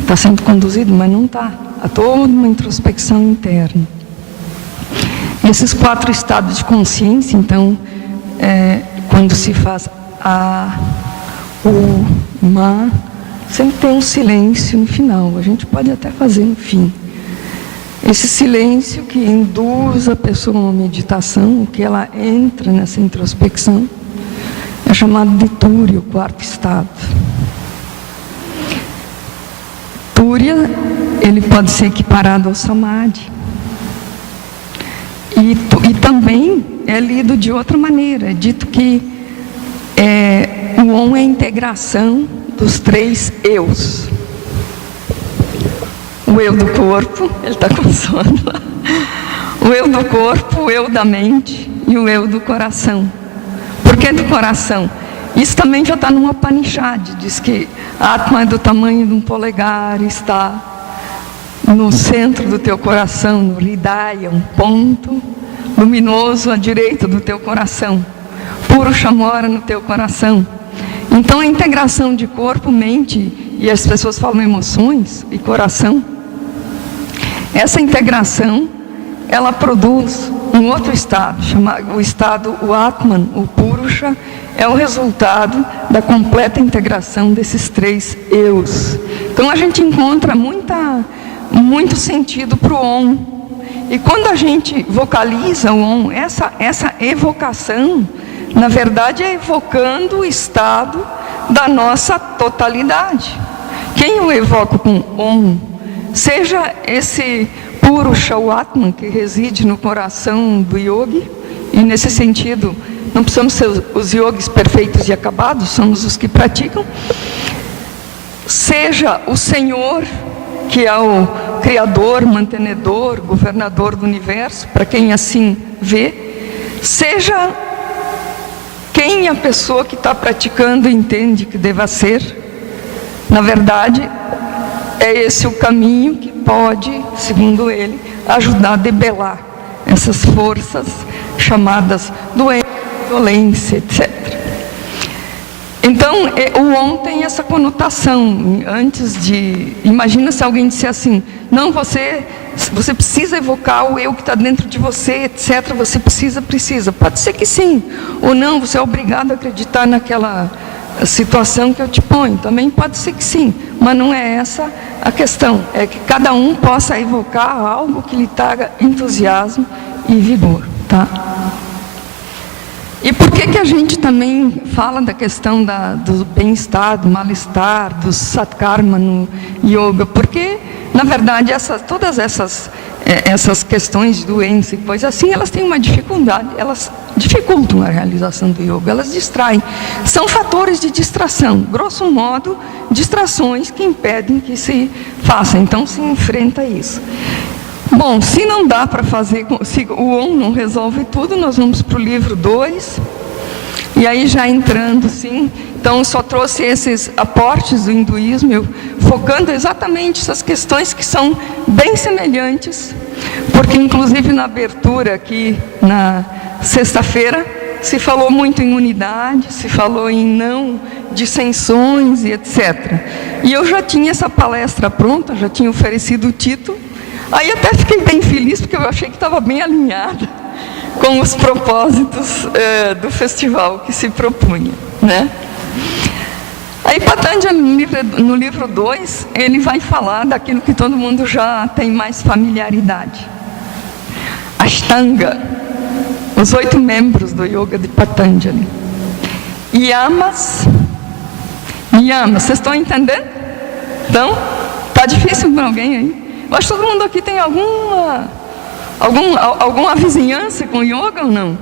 está sendo conduzido, mas não está. Há toda uma introspecção interna. Esses 4 estados de consciência, então, quando se faz a, o, ma, sempre tem um silêncio no final. A gente pode até fazer no fim. Esse silêncio que induz a pessoa a uma meditação, que ela entra nessa introspecção, é chamado de Turiya, o 4º estado. Turiya, ele pode ser equiparado ao Samadhi. E também é lido de outra maneira. É dito que o Om é a integração dos 3 eus. O eu do corpo, ele está com sono lá. O eu do corpo, o eu da mente e o eu do coração. Por que do coração? Isso também já está numa Upanishad. Diz que a Atma é do tamanho de um polegar, está no centro do teu coração, no Hridaya, um ponto luminoso à direita do teu coração. Purusha mora no teu coração. Então a integração de corpo, mente, e as pessoas falam emoções e coração, essa integração, ela produz um outro estado, chamado o estado, o Atman, o Purusha, é o resultado da completa integração desses 3 eus. Então a gente encontra muito sentido para o Om. E quando a gente vocaliza o Om, essa evocação, na verdade é evocando o estado da nossa totalidade. Quem eu evoco com Om, seja esse Purusha, o Atman, que reside no coração do yogi, e nesse sentido, não precisamos ser os yogis perfeitos e acabados, somos os que praticam. Seja o Senhor, que é o criador, mantenedor, governador do universo, para quem assim vê, seja quem a pessoa que está praticando entende que deva ser, na verdade, é esse o caminho que pode, segundo ele, ajudar a debelar essas forças chamadas doença, violência, etc. Então, o on tem essa conotação. Antes de... Imagina se alguém disser assim, não, você precisa evocar o eu que está dentro de você, etc. Você precisa. Pode ser que sim. Ou não, você é obrigado a acreditar naquela situação que eu te ponho. Também pode ser que sim. Mas não é essa a questão. É que cada um possa evocar algo que lhe traga entusiasmo e vigor, tá? E por que a gente também fala da questão do bem-estar, do mal-estar, do satkarma no yoga? Porque, na verdade, todas essas questões de doença e coisas assim, elas têm uma dificuldade, elas dificultam a realização do yoga, elas distraem. São fatores de distração, grosso modo, distrações que impedem que se faça. Então, se enfrenta isso. Bom, se não dá para fazer, se o OM não resolve tudo, nós vamos para o livro 2. E aí já entrando, sim, então só trouxe esses aportes do hinduísmo, eu focando exatamente essas questões que são bem semelhantes, porque inclusive na abertura aqui, na sexta-feira, se falou muito em unidade, se falou em não dissensões e etc. E eu já tinha essa palestra pronta, já tinha oferecido o título. Aí até fiquei bem feliz, porque eu achei que estava bem alinhada com os propósitos do festival que se propunha, né? Aí Patanjali, no livro 2, ele vai falar daquilo que todo mundo já tem mais familiaridade. Ashtanga, os 8 membros do yoga de Patanjali. Yamas, vocês estão entendendo? Então, tá difícil para alguém aí? Eu acho que todo mundo aqui tem alguma vizinhança com yoga ou não?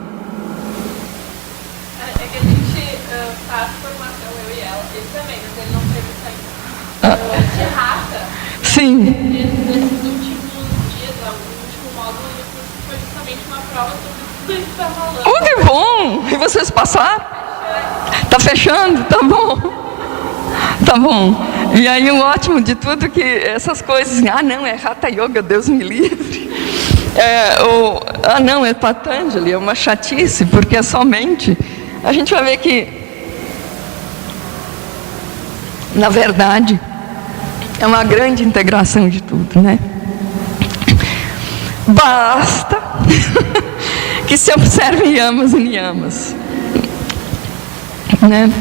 É que a gente faz formação, eu e ela, ele também, mas ele não teve isso ainda. De raça, Sim. nesses últimos dias, o último módulo, foi justamente uma prova sobre tudo isso que está falando. Que bom! E vocês passaram? Tá fechando? Tá bom. Tá bom. E aí o ótimo de tudo é que essas coisas, não, é Hatha Yoga, Deus me livre. Não, é Patanjali, é uma chatice, porque é somente... A gente vai ver que, na verdade, é uma grande integração de tudo, né? Basta que se observem yamas e niyamas, né?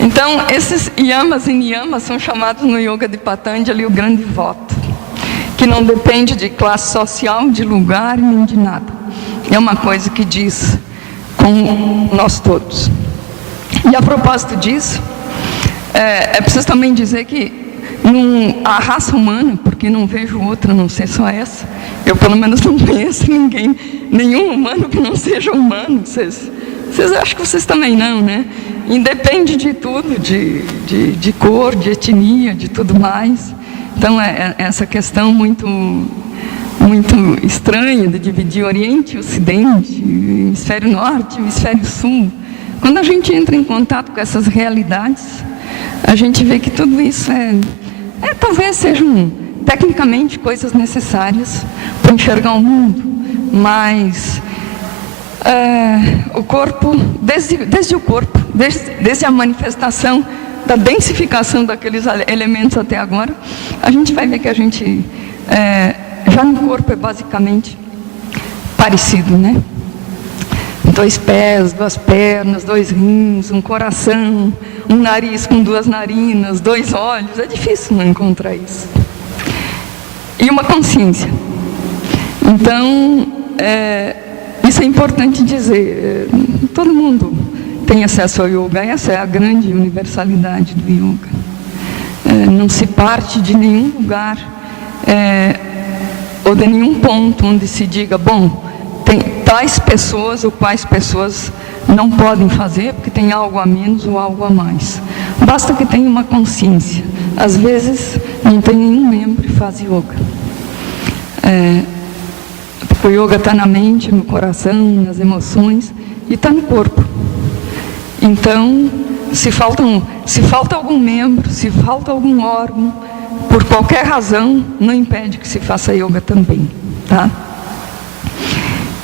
Então, esses yamas e niyamas são chamados no yoga de Patanjali o grande voto, que não depende de classe social, de lugar, nem de nada. É uma coisa que diz com nós todos. E a propósito disso, é preciso também dizer que a raça humana, porque não vejo outra, não sei só essa, eu pelo menos não conheço nenhum humano que não seja humano. Vocês acham que vocês também não, né? Independe de tudo, de cor, de etnia, de tudo mais. Então, essa questão muito estranha de dividir Oriente e Ocidente, Hemisfério Norte e Hemisfério Sul. Quando a gente entra em contato com essas realidades, a gente vê que tudo isso talvez sejam tecnicamente coisas necessárias para enxergar o mundo, mas o corpo, desde o corpo, desde a manifestação da densificação daqueles elementos até agora, a gente vai ver que a gente, já no corpo, é basicamente parecido, né? 2 pés, 2 pernas, 2 rins, um coração, um nariz com 2 narinas, 2 olhos. É difícil não encontrar isso. E uma consciência. Então, isso é importante dizer. Todo mundo tem acesso ao yoga. Essa é a grande universalidade do yoga. Não se parte de nenhum lugar ou de nenhum ponto onde se diga, bom, tem tais pessoas ou quais pessoas não podem fazer porque tem algo a menos ou algo a mais. Basta que tenha uma consciência. Às vezes não tem nenhum membro que faz yoga. Porque o yoga está na mente, no coração, nas emoções e está no corpo. Então, se falta algum membro, se falta algum órgão, por qualquer razão, não impede que se faça yoga também, tá?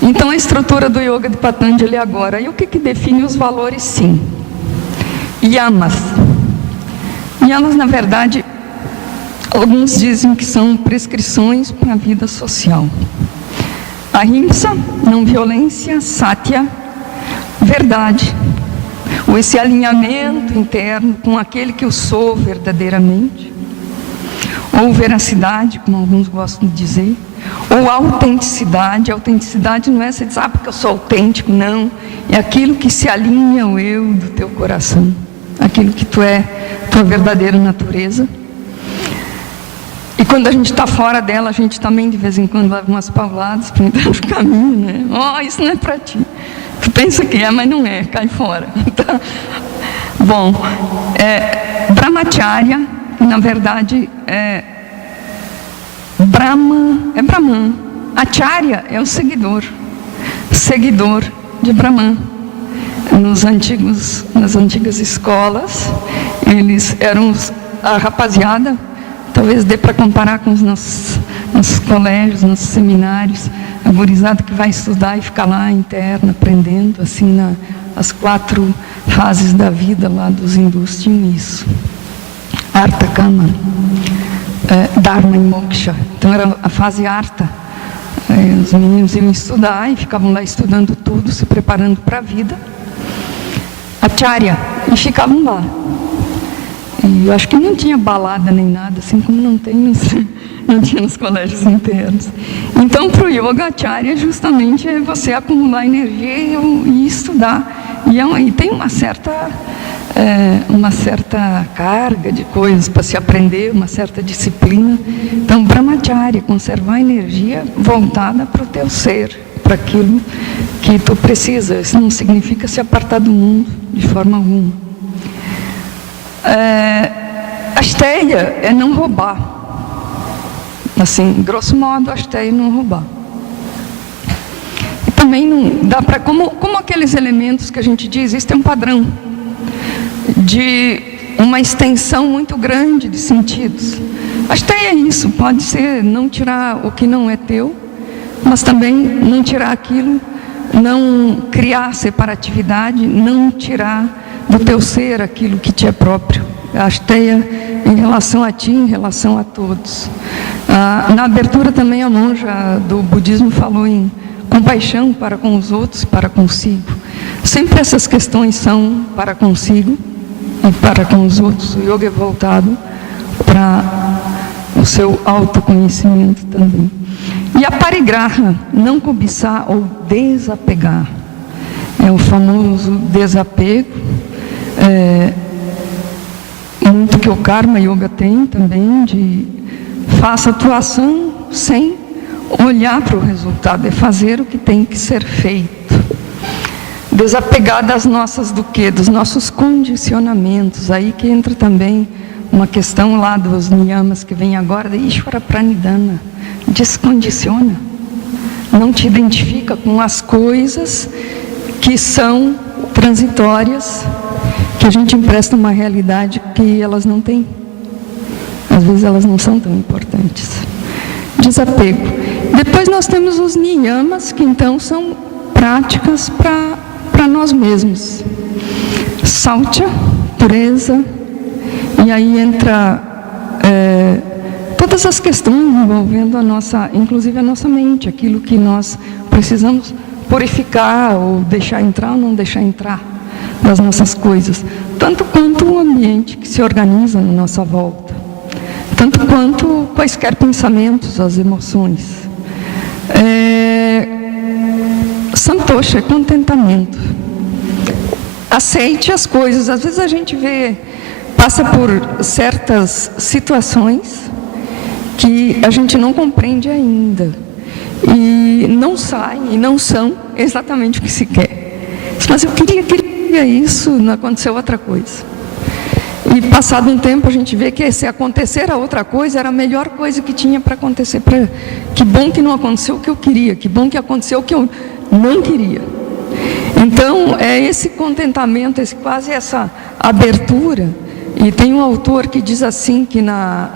Então, a estrutura do yoga de Patanjali agora. E o que define os valores, sim? Yamas. Yamas, na verdade, alguns dizem que são prescrições para a vida social. Ahimsa, não violência. Satya, verdade. Ou esse alinhamento interno com aquele que eu sou verdadeiramente. Ou veracidade, como alguns gostam de dizer. Ou autenticidade. Autenticidade não é você dizer, porque eu sou autêntico, não. É aquilo que se alinha ao eu do teu coração. Aquilo que tu é, tua verdadeira natureza. E quando a gente está fora dela, a gente também de vez em quando leva umas pauladas para entrar no caminho, né? Isso não é para ti. Tu pensa que é, mas não é, cai fora. Tá? Bom, Brahmacharya, na verdade, Brahman. Acharya é o seguidor de Brahman. Nas antigas escolas, eles eram a rapaziada. Talvez dê para comparar com os nossos colégios, nossos seminários, a gurizada que vai estudar e ficar lá interna, aprendendo, assim, as 4 fases da vida lá dos hindus tinham isso. Artha, Kama, Dharma e Moksha. Então era a fase Artha. Os meninos iam estudar e ficavam lá estudando tudo, se preparando para a vida. Acharya, e ficavam lá. E eu acho que não tinha balada nem nada, assim como não tinha nos colégios internos. Então, para o yoga, acharya justamente é você acumular energia e estudar. E tem uma certa carga de coisas para se aprender, uma certa disciplina. Então, Brahmacharya, conservar a energia voltada para o teu ser, para aquilo que tu precisa. Isso não significa se apartar do mundo de forma alguma. Asteia é não roubar. Assim, grosso modo, asteia é não roubar. E também não dá para, como aqueles elementos que a gente diz, existe um padrão de uma extensão muito grande de sentidos. Asteia é isso, pode ser não tirar o que não é teu, mas também não tirar aquilo, não criar separatividade, não tirar do teu ser aquilo que te é próprio. Asteia em relação a ti, em relação a todos. Na abertura também a monja do budismo falou em compaixão para com os outros e para consigo. Sempre essas questões são para consigo e para com os outros. O yoga é voltado para o seu autoconhecimento também. E a parigraha, não cobiçar ou desapegar. É o famoso desapego. Muito que o Karma Yoga tem também, de faça atuação sem olhar para o resultado, é fazer o que tem que ser feito. Desapegar das nossas do quê? Dos nossos condicionamentos. Aí que entra também uma questão lá dos niyamas que vem agora, de Ishvara Pranidhana. Descondiciona. Não te identifica com as coisas que são transitórias, que a gente empresta uma realidade que elas não têm. Às vezes elas não são tão importantes. Desapego. Depois nós temos os niyamas, que então são práticas para nós mesmos. Saucha, pureza, e aí entra todas as questões envolvendo inclusive a nossa mente, aquilo que nós precisamos purificar, ou deixar entrar ou não deixar entrar das nossas coisas, tanto quanto o ambiente que se organiza na nossa volta, tanto quanto quaisquer pensamentos, as emoções. Santosha é contentamento. Aceite as coisas. Às vezes a gente passa por certas situações que a gente não compreende ainda, e não saem e não são exatamente o que se quer. Mas eu queria isso, não aconteceu outra coisa. E passado um tempo a gente vê que se acontecer a outra coisa, era a melhor coisa que tinha para acontecer. Que bom que não aconteceu o que eu queria, que bom que aconteceu o que eu não queria. Então, é esse contentamento, quase essa abertura. E tem um autor que diz assim, que na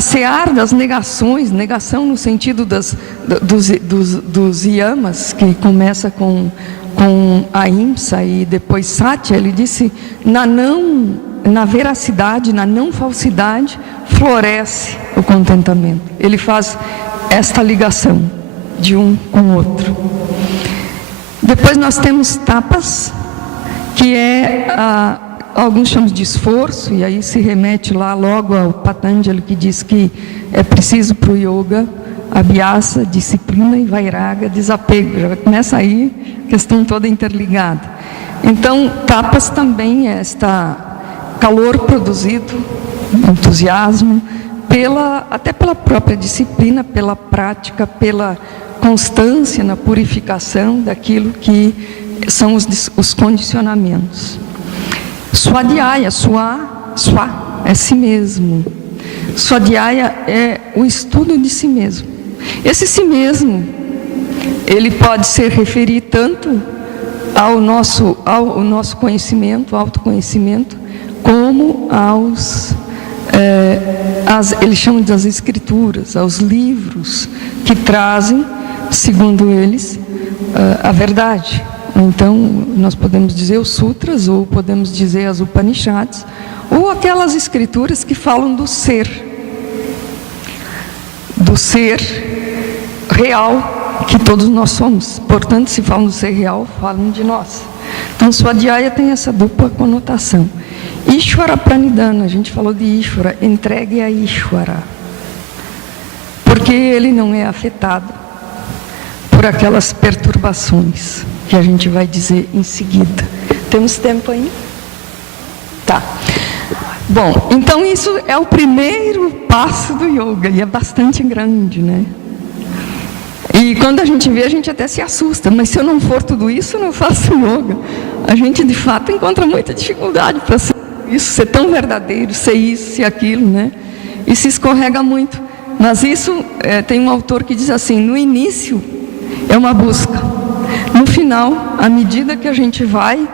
seara das negações, negação no sentido dos yamas, que começa com ahimsa e depois satya, ele disse, na veracidade, na não falsidade, floresce o contentamento. Ele faz esta ligação de um com o outro. Depois nós temos tapas, que alguns chamam de esforço, e aí se remete lá logo ao Patanjali, que diz que é preciso para o yoga abhyasa, disciplina, e vairaga, desapego. Já começa aí a questão toda interligada. Então, tapas também é calor produzido, entusiasmo, até pela própria disciplina, pela prática, pela constância na purificação daquilo que são os condicionamentos. Swadhyaya, swa é si mesmo. Swadhyaya é o estudo de si mesmo. Esse si mesmo, ele pode se referir tanto ao nosso conhecimento, autoconhecimento, como eles chamam das escrituras, aos livros que trazem, segundo eles, a verdade. Então, nós podemos dizer os sutras, ou podemos dizer as Upanishads, ou aquelas escrituras que falam do ser real que todos nós somos. Portanto, se falam do ser real, falam de nós. Então, Swadhyaya tem essa dupla conotação. Ishvara Pranidhana, a gente falou de Ishvara, entregue a Ishvara, porque ele não é afetado por aquelas perturbações que a gente vai dizer em seguida. Temos tempo aí? Tá. Bom, então isso é o primeiro passo do yoga, e é bastante grande, né? E quando a gente vê, a gente até se assusta, mas se eu não for tudo isso, eu não faço yoga. A gente, de fato, encontra muita dificuldade para ser isso, ser tão verdadeiro, ser isso, ser aquilo, né? E se escorrega muito. Mas isso, tem um autor que diz assim, no início é uma busca. No final, à medida que a gente vai,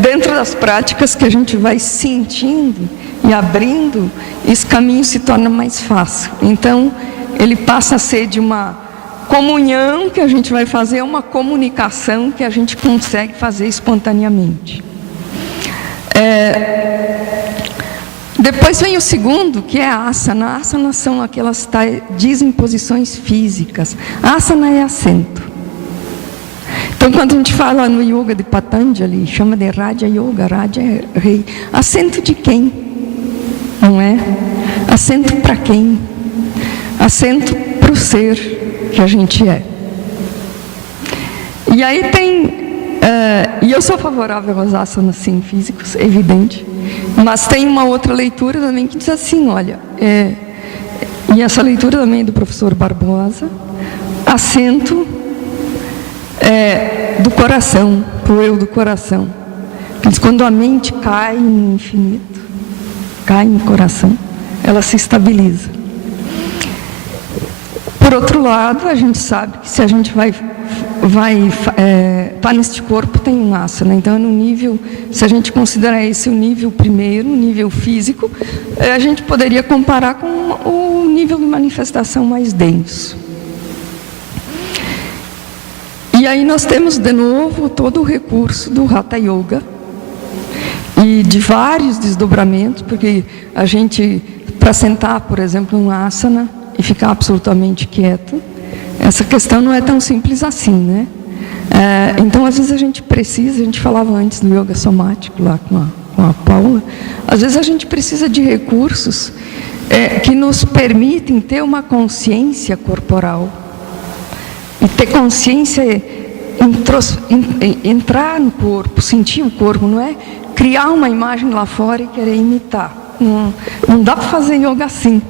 dentro das práticas que a gente vai sentindo e abrindo, esse caminho se torna mais fácil. Então, ele passa a ser de uma comunhão que a gente vai fazer, uma comunicação que a gente consegue fazer espontaneamente. Depois vem o segundo, que é a asana. Asana são aquelas desimposições físicas. Asana é assento. Então, quando a gente fala no yoga de Patanjali, chama de Raja Yoga, Raja é rei. Assento de quem? Não é? Assento para quem? Assento para o ser que a gente é. E aí e eu sou favorável aos asanas, sim, físicos, evidente. Mas tem uma outra leitura também que diz assim, olha, e essa leitura também é do professor Barbosa, assento do coração, pro eu do coração. Diz, quando a mente cai no infinito, cai no coração, ela se estabiliza. Por outro lado, a gente sabe que se a gente tá neste corpo, tem um asana. Então, no nível, se a gente considerar esse o nível primeiro, o nível físico, a gente poderia comparar com o nível de manifestação mais denso. E aí nós temos, de novo, todo o recurso do Hatha Yoga e de vários desdobramentos, porque a gente, para sentar, por exemplo, um asana e ficar absolutamente quieto, essa questão não é tão simples assim, né? Então, às vezes a gente falava antes do yoga somático lá com a Paula, às vezes a gente precisa de recursos que nos permitem ter uma consciência corporal. E ter consciência, entrar no corpo, sentir o corpo, não é criar uma imagem lá fora e querer imitar. Não dá para fazer yoga assim.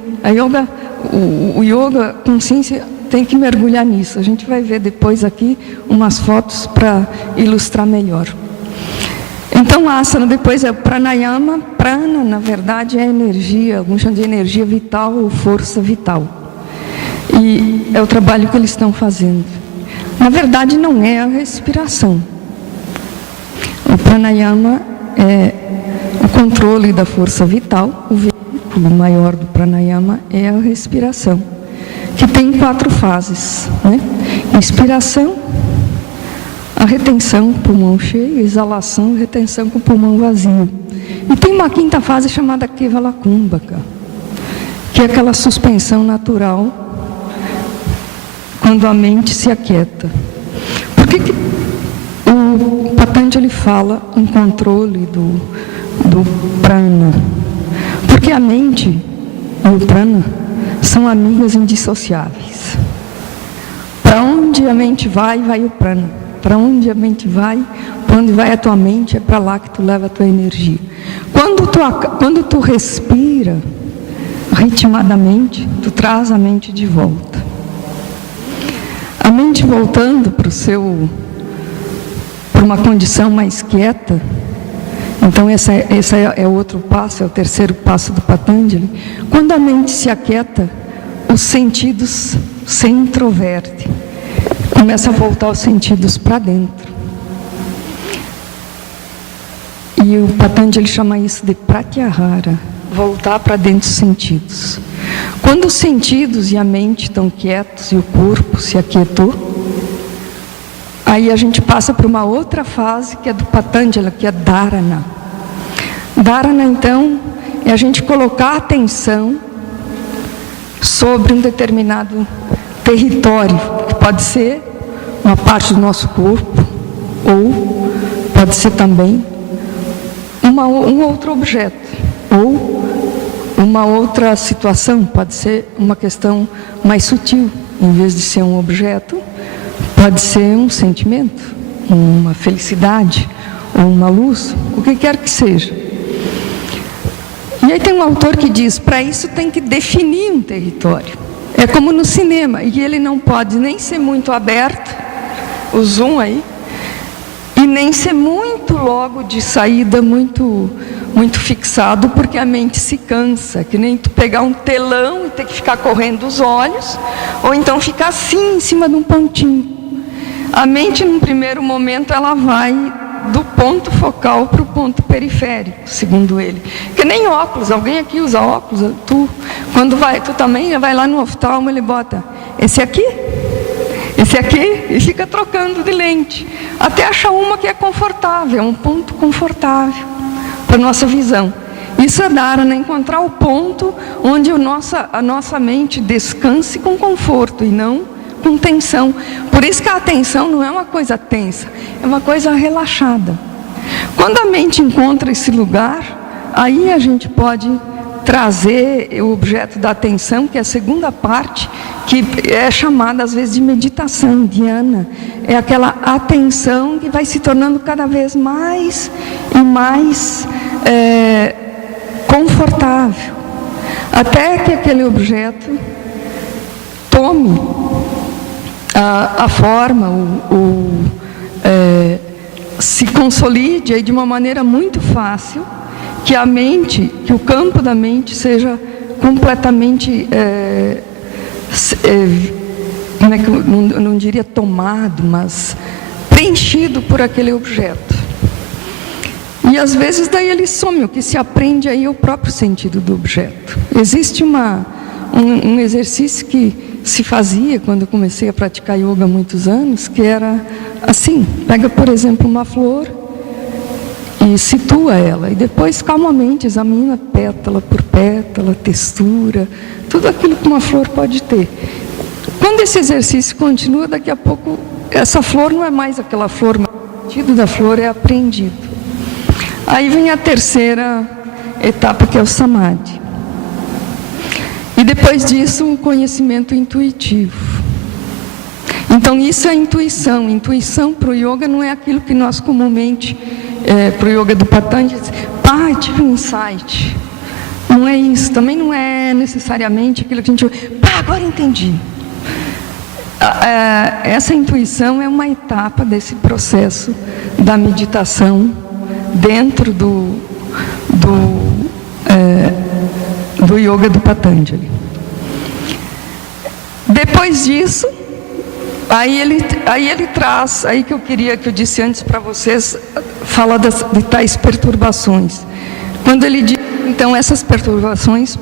O yoga, consciência, tem que mergulhar nisso. A gente vai ver depois aqui umas fotos para ilustrar melhor. Então, asana, depois é o pranayama. Prana, na verdade, é energia, alguns chamam de energia vital ou força vital. E é o trabalho que eles estão fazendo. Na verdade, não é a respiração. O pranayama é o controle da força vital. O veículo maior do pranayama é a respiração, que tem 4 fases, né? Inspiração, a retenção, pulmão cheio, exalação, retenção com o pulmão vazio. E tem uma 5ª fase chamada Kevala Kumbhaka, que é aquela suspensão natural quando a mente se aquieta. Por que o Patanjali fala em controle do prana? Porque a mente e o prana são amigas indissociáveis. Para onde a mente vai, vai o prana. Para onde a mente vai, para onde vai a tua mente, é para lá que tu leva a tua energia. Quando tu respira ritmadamente, tu traz a mente de volta. A mente voltando para uma condição mais quieta. Então esse é o outro passo, é o terceiro passo do Patanjali. Quando a mente se aquieta, os sentidos se introvertem. Começa a voltar os sentidos para dentro. E o Patanjali chama isso de pratyahara, voltar para dentro dos sentidos. Quando os sentidos e a mente estão quietos e o corpo se aquietou, aí a gente passa para uma outra fase que é do Patanjali, que é Dharana. Dharana, então, é a gente colocar a atenção sobre um determinado território, que pode ser uma parte do nosso corpo, ou pode ser também um outro objeto, ou uma outra situação, pode ser uma questão mais sutil. Em vez de ser um objeto, pode ser um sentimento, uma felicidade, ou uma luz, o que quer que seja. E aí tem um autor que diz, para isso tem que definir um território. É como no cinema, e ele não pode nem ser muito aberto, o zoom aí, e nem ser muito logo de saída, muito fixado, porque a mente se cansa, que nem tu pegar um telão e ter que ficar correndo os olhos, ou então ficar assim, em cima de um pontinho. A mente, num primeiro momento, ela vai do ponto focal para o ponto periférico, segundo ele. Que nem óculos, alguém aqui usa óculos, tu também vai lá no oftalmo, ele bota esse aqui, e fica trocando de lente, até achar uma que é confortável, um ponto confortável para a nossa visão. Isso é dharana, encontrar o ponto onde a nossa mente descanse com conforto e não com tensão. Por isso que a atenção não é uma coisa tensa, é uma coisa relaxada. Quando a mente encontra esse lugar, aí a gente pode trazer o objeto da atenção, que é a segunda parte, que é chamada às vezes de meditação, dhyana. É aquela atenção que vai se tornando cada vez mais e mais confortável, até que aquele objeto tome a forma, se consolide aí de uma maneira muito fácil, que a mente, que o campo da mente seja completamente, como é que eu não diria tomado, mas preenchido por aquele objeto. E às vezes daí ele some, o que se aprende aí é o próprio sentido do objeto. Existe um exercício que se fazia quando eu comecei a praticar yoga há muitos anos, que era assim, pega por exemplo uma flor e situa ela, e depois calmamente examina pétala por pétala, textura, tudo aquilo que uma flor pode ter. Quando esse exercício continua, daqui a pouco essa flor não é mais aquela flor, mas o sentido da flor é apreendido. Aí vem a terceira etapa, que é o samadhi. E depois disso, o conhecimento intuitivo. Então isso é intuição. Intuição para o yoga não é aquilo que nós comumente, para o yoga do Patanjali, tive um insight. Não é isso. Também não é necessariamente aquilo que a gente... agora entendi. Essa intuição é uma etapa desse processo da meditação dentro do yoga do Patanjali. Depois disso, aí ele traz, aí que eu disse antes para vocês, fala de tais perturbações. Quando ele diz, então, essas perturbações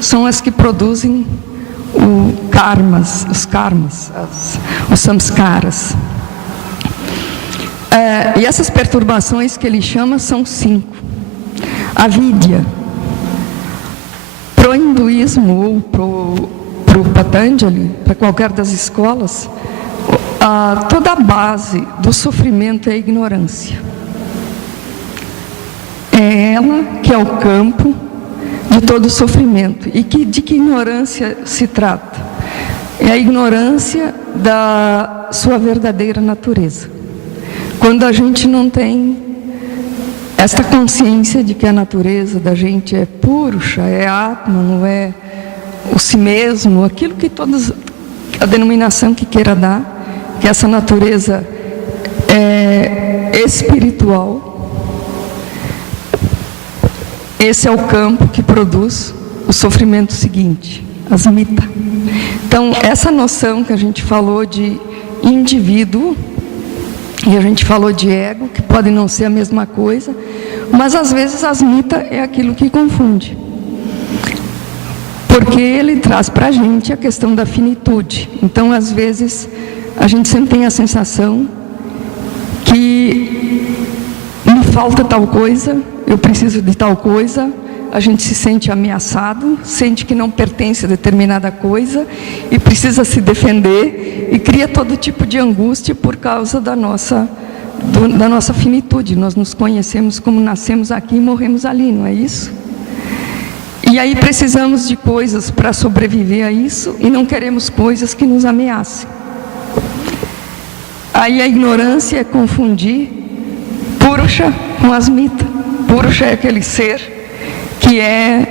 são as que produzem os karmas, os samskaras. E essas perturbações que ele chama são 5. Avidya. Para o hinduísmo ou para o Patanjali, para qualquer das escolas, toda a base do sofrimento é a ignorância. É ela que é o campo de todo o sofrimento. E de que ignorância se trata? É a ignorância da sua verdadeira natureza. Quando a gente não tem esta consciência de que a natureza da gente é purusha, é atma, não é o si mesmo, aquilo que a denominação que queira dar, que essa natureza é espiritual. Esse é o campo que produz o sofrimento seguinte, asmita. Então, essa noção que a gente falou de indivíduo, e a gente falou de ego, que podem não ser a mesma coisa, mas às vezes asmita é aquilo que confunde. Porque ele traz para a gente a questão da finitude. Então, às vezes, a gente sempre tem a sensação que me falta tal coisa, eu preciso de tal coisa, a gente se sente ameaçado, sente que não pertence a determinada coisa e precisa se defender e cria todo tipo de angústia por causa da nossa finitude. Nós nos conhecemos como nascemos aqui e morremos ali, não é isso? E aí precisamos de coisas para sobreviver a isso e não queremos coisas que nos ameacem. Aí a ignorância é confundir Purusha com Asmita. Purusha é aquele ser que é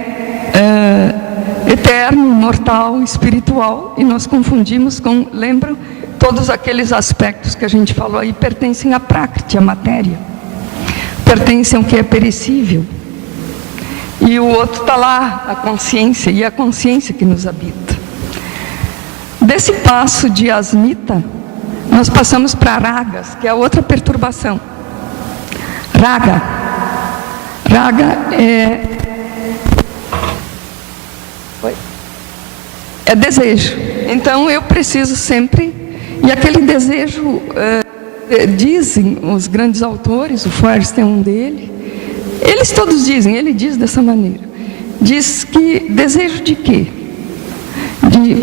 eterno, imortal, espiritual, e nós confundimos com, lembram, todos aqueles aspectos que a gente falou aí pertencem à Prakriti, à matéria, pertencem ao que é perecível, e o outro está lá, a consciência, e é a consciência que nos habita. Desse passo de Asmita, nós passamos para Ragas, que é a outra perturbação. Raga é desejo. Então eu preciso sempre, e aquele desejo, dizem os grandes autores, o Forster é um deles, eles todos dizem, ele diz dessa maneira, diz que desejo de quê?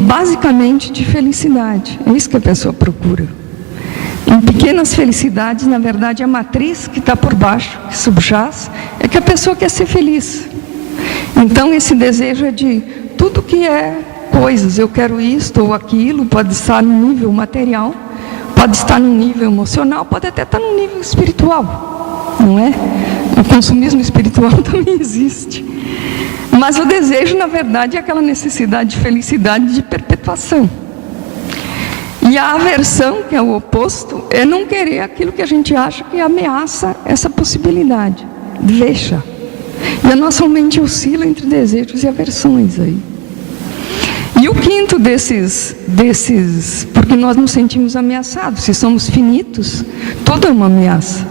Basicamente de felicidade, é isso que a pessoa procura. Em pequenas felicidades, na verdade, a matriz que está por baixo, que subjaz, é que a pessoa quer ser feliz. Então, esse desejo é de tudo que é coisas, eu quero isto ou aquilo, pode estar no nível material, pode estar no nível emocional, pode até estar no nível espiritual, não é? O consumismo espiritual também existe. Mas o desejo, na verdade, é aquela necessidade de felicidade, de perpetuação. E a aversão, que é o oposto, é não querer aquilo que a gente acha que ameaça essa possibilidade. Dvesha. E a nossa mente oscila entre desejos e aversões aí. E o quinto desses, porque nós nos sentimos ameaçados, se somos finitos, tudo é uma ameaça.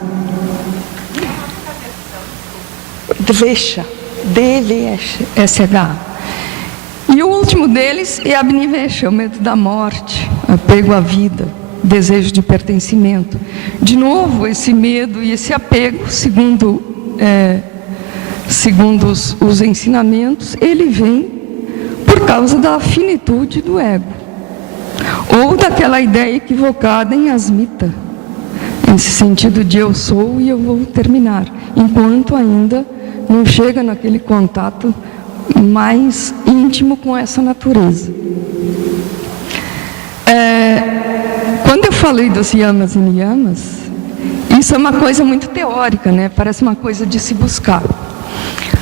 Dvesha. D-V-S-H. E o último deles é Abnivesha, o medo da morte, apego à vida, desejo de pertencimento. De novo, esse medo e esse apego, segundo os ensinamentos, ele vem por causa da finitude do ego. Ou daquela ideia equivocada em Asmita, nesse sentido de eu sou e eu vou terminar, enquanto ainda não chega naquele contato mais íntimo com essa natureza. Quando eu falei dos yamas e niyamas, isso é uma coisa muito teórica, né? Parece uma coisa de se buscar.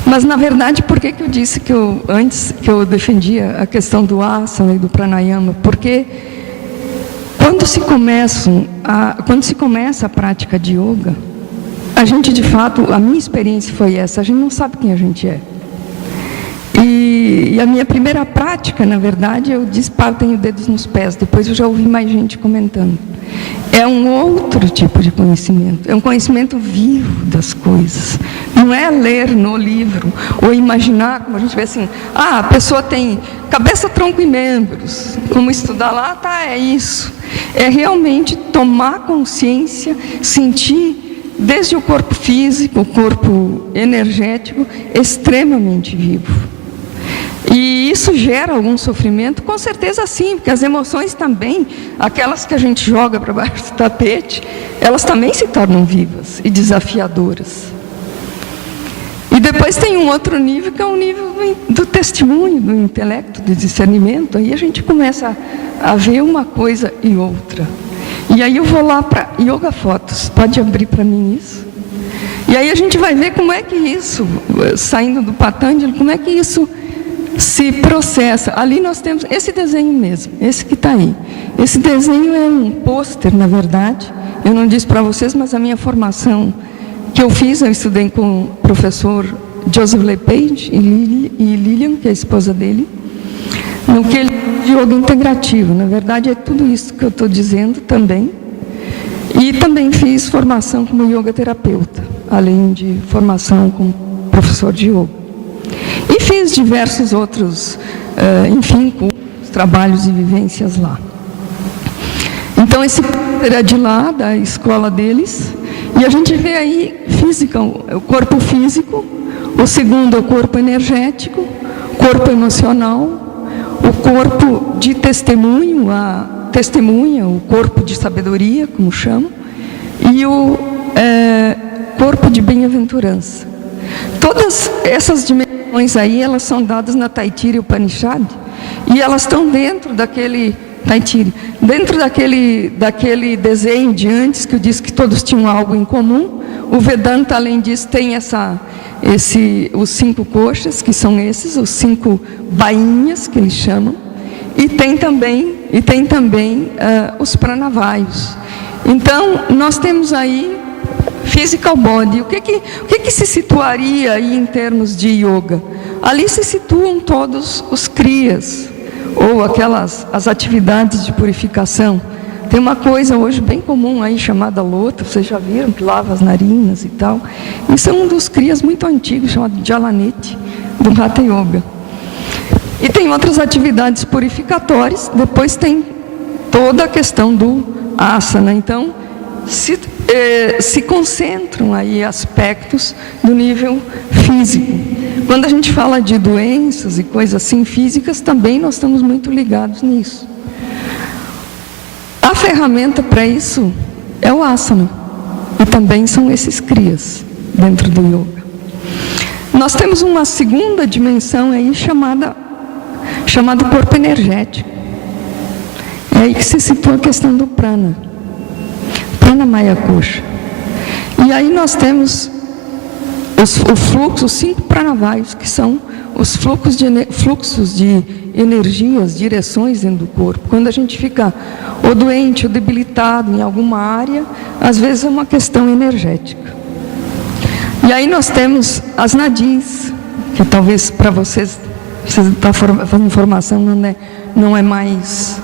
Mas, na verdade, por que eu disse que antes que eu defendia a questão do asana e do pranayama? Porque quando se começa a prática de yoga, a gente, de fato, a minha experiência foi essa, a gente não sabe quem a gente é. E a minha primeira prática, na verdade, eu disse, tenho dedos nos pés, depois eu já ouvi mais gente comentando. É um outro tipo de conhecimento, é um conhecimento vivo das coisas. Não é ler no livro, ou imaginar, como a gente vê assim, a pessoa tem cabeça, tronco e membros, como estudar lá, é isso. É realmente tomar consciência, sentir, desde o corpo físico, o corpo energético, extremamente vivo. E isso gera algum sofrimento? Com certeza sim, porque as emoções também, aquelas que a gente joga para baixo do tapete, elas também se tornam vivas e desafiadoras. E depois tem um outro nível, que é o nível do testemunho, do intelecto, do discernimento. Aí a gente começa a ver uma coisa e outra. E aí eu vou lá para Yoga Fotos, pode abrir para mim isso? E aí a gente vai ver como é que isso, saindo do Patanjali, como é que isso se processa. Ali nós temos esse desenho mesmo, esse que está aí. Esse desenho é um pôster, na verdade. Eu não disse para vocês, mas a minha formação que eu fiz, eu estudei com o professor Joseph LePage e Lilian, que é a esposa dele, no que ele de yoga integrativo. Na verdade, é tudo isso que eu estou dizendo também. E também fiz formação como yoga terapeuta, além de formação como professor de yoga. E fiz diversos outros, cursos, trabalhos e vivências lá. Então, esse era de lá, da escola deles, e a gente vê aí o corpo físico, o segundo é o corpo energético, corpo emocional, o corpo de testemunho, a testemunha, o corpo de sabedoria, como chamam, e o corpo de bem-aventurança. Todas essas dimensões aí, elas são dadas na Taittiriya Upanishad, e elas estão dentro daquele Taittiriya, dentro daquele desenho de antes, que eu disse que todos tinham algo em comum. O Vedanta, além disso, tem os 5 koshas, que são os 5 bainhas, que eles chamam, e tem também os pranavayus. Então, nós temos aí physical body. O que se situaria aí em termos de yoga? Ali se situam todos os kriyas, ou as atividades de purificação. Tem uma coisa hoje bem comum aí chamada lota, vocês já viram, que lava as narinas e tal. Isso é um dos kriyas muito antigos, chamado Jalaneti, do Hatha Yoga. E tem outras atividades purificatórias, depois tem toda a questão do asana. Então, se concentram aí aspectos do nível físico. Quando a gente fala de doenças e coisas assim físicas, também nós estamos muito ligados nisso. A ferramenta para isso é o asana, e também são esses kriyas dentro do yoga. Nós temos uma segunda dimensão aí chamada corpo energético. É aí que se situa a questão do prana. Pranamaya Kosha. E aí nós temos o fluxo, os 5 pranavayus, que são os fluxos de energias, direções dentro do corpo. Quando a gente fica ou doente ou debilitado em alguma área, às vezes é uma questão energética. E aí nós temos as nadis, que talvez para vocês está fazendo formação, não é mais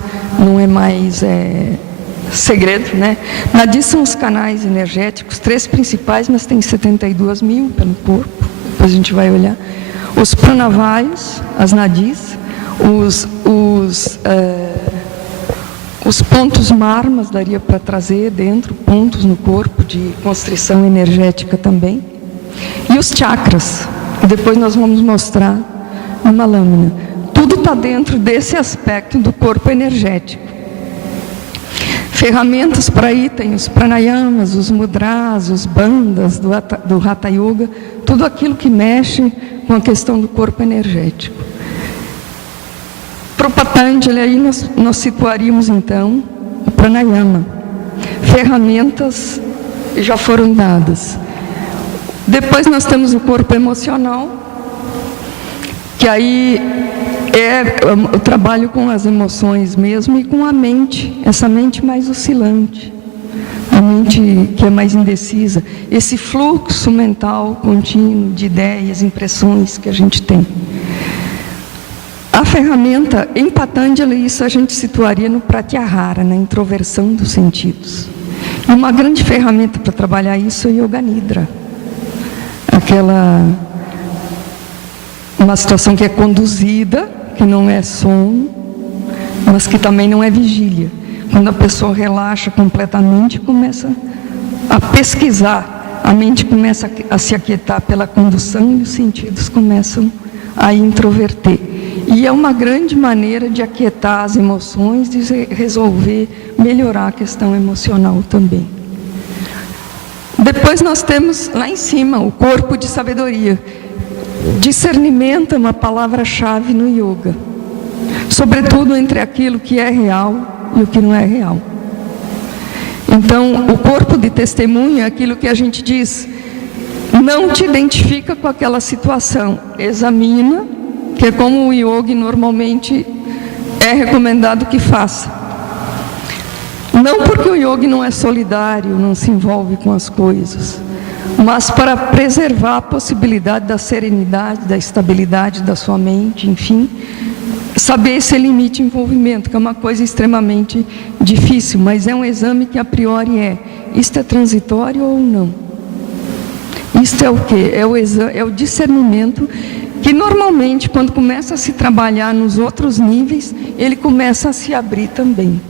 segredo, né? Nadis são os canais energéticos, 3 principais, mas tem 72 mil pelo corpo, depois a gente vai olhar. Os pranavayus, as nadis, os pontos marmas, daria para trazer dentro, pontos no corpo de constrição energética também. E os chakras, que depois nós vamos mostrar numa lâmina. Tudo está dentro desse aspecto do corpo energético. Ferramentas para aí tem os pranayamas, os mudras, os bandhas do Hatha Yoga, tudo aquilo que mexe com a questão do corpo energético. Para o Patanjali, aí nós situaríamos então o pranayama. Ferramentas já foram dadas. Depois nós temos o corpo emocional, que aí é o trabalho com as emoções mesmo e com a mente, essa mente mais oscilante, a mente que é mais indecisa, esse fluxo mental contínuo de ideias, impressões que a gente tem. A ferramenta, em Patanjali, isso a gente situaria no Pratyahara, na introversão dos sentidos. E uma grande ferramenta para trabalhar isso é o Yoga Nidra. Uma situação que é conduzida, que não é sono, mas que também não é vigília. Quando a pessoa relaxa completamente, começa a pesquisar, a mente começa a se aquietar pela condução e os sentidos começam a introverter. E é uma grande maneira de aquietar as emoções, de resolver, melhorar a questão emocional também. Depois nós temos lá em cima o corpo de sabedoria. Discernimento é uma palavra-chave no yoga, sobretudo entre aquilo que é real e o que não é real. Então, o corpo de testemunha é aquilo que a gente diz, não te identifica com aquela situação, examina, que é como o yogi normalmente é recomendado que faça. Não porque o yogi não é solidário, não se envolve com as coisas, mas para preservar a possibilidade da serenidade, da estabilidade da sua mente, enfim, saber esse limite de envolvimento, que é uma coisa extremamente difícil, mas é um exame que a priori isto é transitório ou não? Isto é o quê? É o discernimento que normalmente, quando começa a se trabalhar nos outros níveis, ele começa a se abrir também.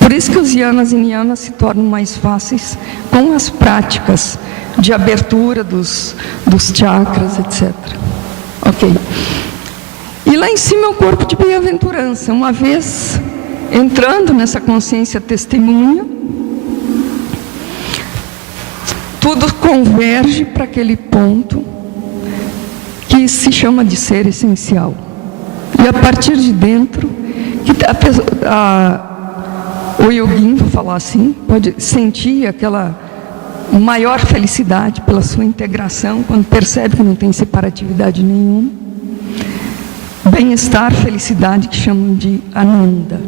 Por isso que os yanas e niyanas se tornam mais fáceis com as práticas de abertura dos chakras, etc. Ok. E lá em cima é o corpo de bem-aventurança. Uma vez entrando nessa consciência testemunha, tudo converge para aquele ponto que se chama de ser essencial. E a partir de dentro, o yogin, vou falar assim, pode sentir aquela maior felicidade pela sua integração, quando percebe que não tem separatividade nenhuma. Bem-estar, felicidade, que chamam de Ananda.